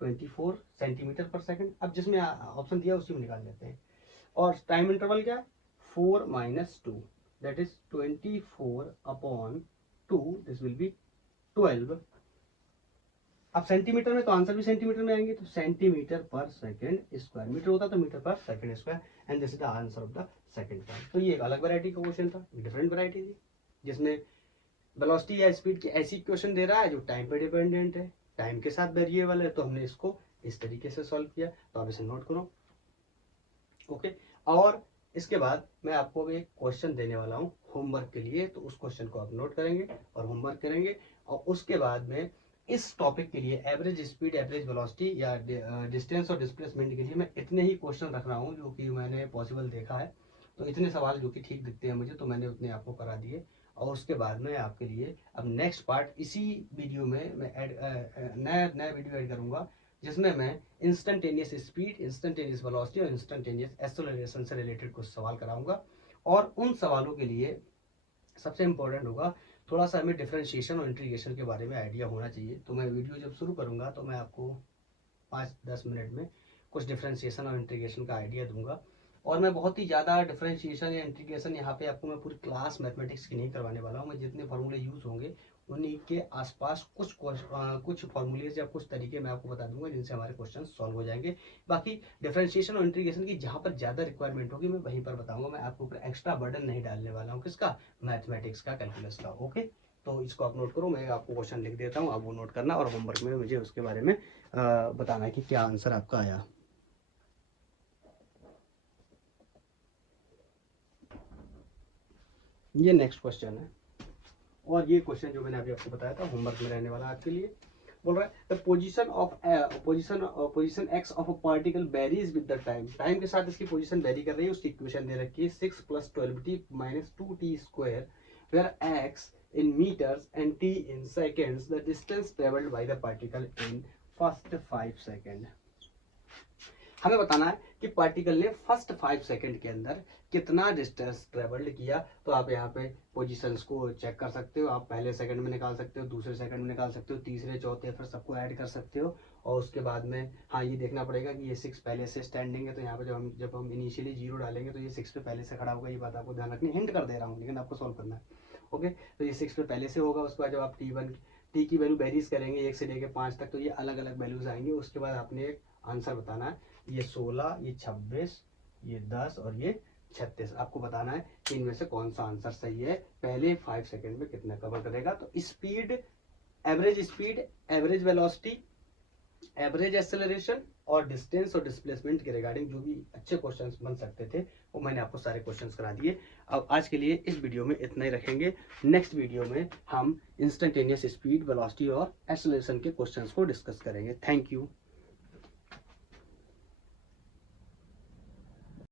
24 सेंटीमीटर पर सेकंड। अब जिसमें ऑप्शन दिया उसी में निकाल लेते हैं। और टाइम इंटरवल क्या है, 4 minus 2, that is 24 upon 2, this will B 12। अब सेंटीमीटर में तो आंसर भी सेंटीमीटर में आएंगे, तो centimetre per second square, metre होता तो metre per second square, and this is the answer of the second part. तो ये एक अलग वैरायटी का क्वेश्चन था, डिफरेंट वैरायटी थी, जिसमें वेलोसिटी या स्पीड की ऐसी क्वेश्चन दे रहा है जो टाइम पे डिपेंडेंट है, टाइम के साथ वेरिएबल है, तो हमने इसको इस तरीके से सॉल्व किया। तो आप इसे नोट करो। ओके, और इसके बाद मैं आपको एक क्वेश्चन देने वाला हूँ होमवर्क के लिए, तो उस क्वेश्चन को आप नोट करेंगे और होमवर्क करेंगे। और उसके बाद में इस टॉपिक के लिए एवरेज स्पीड, एवरेज वेलोसिटी या डिस्टेंस और डिस्प्लेसमेंट के लिए मैं इतने ही क्वेश्चन रख रहा हूँ जो कि मैंने पॉसिबल देखा है। तो इतने सवाल जो कि ठीक दिखते हैं मुझे, तो मैंने उतने आपको करा दिए। और उसके बाद में आपके लिए अब नेक्स्ट पार्ट इसी वीडियो में मैं नया वीडियो ऐड करूँगा। जिसमें मैं इंस्टेंटेनियस स्पीड, इंस्टेंटेनियस वेलोसिटी और इंस्टेंटेनियस एक्सेलरेशन से रिलेटेड कुछ सवाल कराऊंगा। और उन सवालों के लिए सबसे इंपॉर्टेंट होगा थोड़ा सा हमें डिफरेंशिएशन और इंटीग्रेशन के बारे में आइडिया होना चाहिए। तो मैं वीडियो जब शुरू करूंगा तो मैं आपको 5-10 मिनट में कुछ डिफरेंशिएशन और इंटीग्रेशन का आइडिया दूंगा। और मैं बहुत ही ज़्यादा डिफरेंशिएशन या इंटीग्रेशन यहाँ पे आपको मैं पूरी क्लास मैथमेटिक्स की नहीं करवाने वाला हूँ। मैं जितने फार्मूले यूज़ होंगे उन्हीं के आसपास कुछ फार्मूलेज या कुछ तरीके मैं आपको बता दूंगा जिनसे हमारे क्वेश्चन सॉल्व हो जाएंगे। बाकी डिफरेंशिएशन और इंटीग्रेशन की जहाँ पर ज़्यादा रिक्वायरमेंट होगी मैं वहीं पर बताऊंगा। मैं आपके ऊपर एक्स्ट्रा बर्डन नहीं डालने वाला हूँ, किसका, मैथमेटिक्स का, कैलकुलस का। ओके, तो इसको आप नोट करो, मैं आपको क्वेश्चन लिख देता हूँ, आप वो नोट करना और होमवर्क में मुझे उसके बारे में बताना है कि क्या आंसर आपका आया। ये नेक्स्ट क्वेश्चन है और ये क्वेश्चन जो मैंने अभी आपको बताया था होमवर्क में रहने वाला आज के लिए। बोल रहा है the position x of a particle varies with the time. Time के साथ इसकी पोजीशन वेरी कर रही है, उसकी इक्वेशन दे रखी है 6 + 12t - 2t square where x in meters and t in seconds, the distance traveled by the particle in first 5 second. हमें बताना है कि पार्टिकल ने फर्स्ट 5 सेकंड के अंदर कितना डिस्टेंस ट्रेवल्ड किया। तो आप यहाँ पे पोजीशंस को चेक कर सकते हो, आप पहले सेकंड में निकाल सकते हो, दूसरे सेकंड में निकाल सकते हो, तीसरे चौथे फिर सबको ऐड कर सकते हो। और उसके बाद में हाँ ये देखना पड़ेगा कि ये 6 पहले से स्टैंडिंग है, तो यहाँ पे जब हम इनिशियली 0 डालेंगे तो ये 6 पे पहले से खड़ा होगा। ये बात आपको ध्यान रखनी, हिंट कर दे रहा हूँ लेकिन आपको सॉल्व करना है। ओके, तो ये 6 पे पहले से होगा। उसके बाद जब आप टी की वैल्यू वेरीज करेंगे 1 से लेकर 5 तक, तो ये अलग अलग वैल्यूज आएंगे। उसके बाद आपने एक आंसर बताना है, ये 16, ये 26, ये 10 और ये 36। आपको बताना है कि इनमें से कौन सा आंसर सही है, पहले 5 सेकंड में कितना कवर करेगा। तो speed, average velocity, average acceleration और डिस्टेंस और डिस्प्लेसमेंट के रिगार्डिंग जो भी अच्छे क्वेश्चंस बन सकते थे वो मैंने आपको सारे क्वेश्चंस करा दिए। अब आज के लिए इस वीडियो में इतना ही रखेंगे। नेक्स्ट वीडियो में हम इंस्टेंटेनियस स्पीड, वेलोसिटी और एक्सेलरेशन के क्वेश्चंस को डिस्कस करेंगे। Thank you.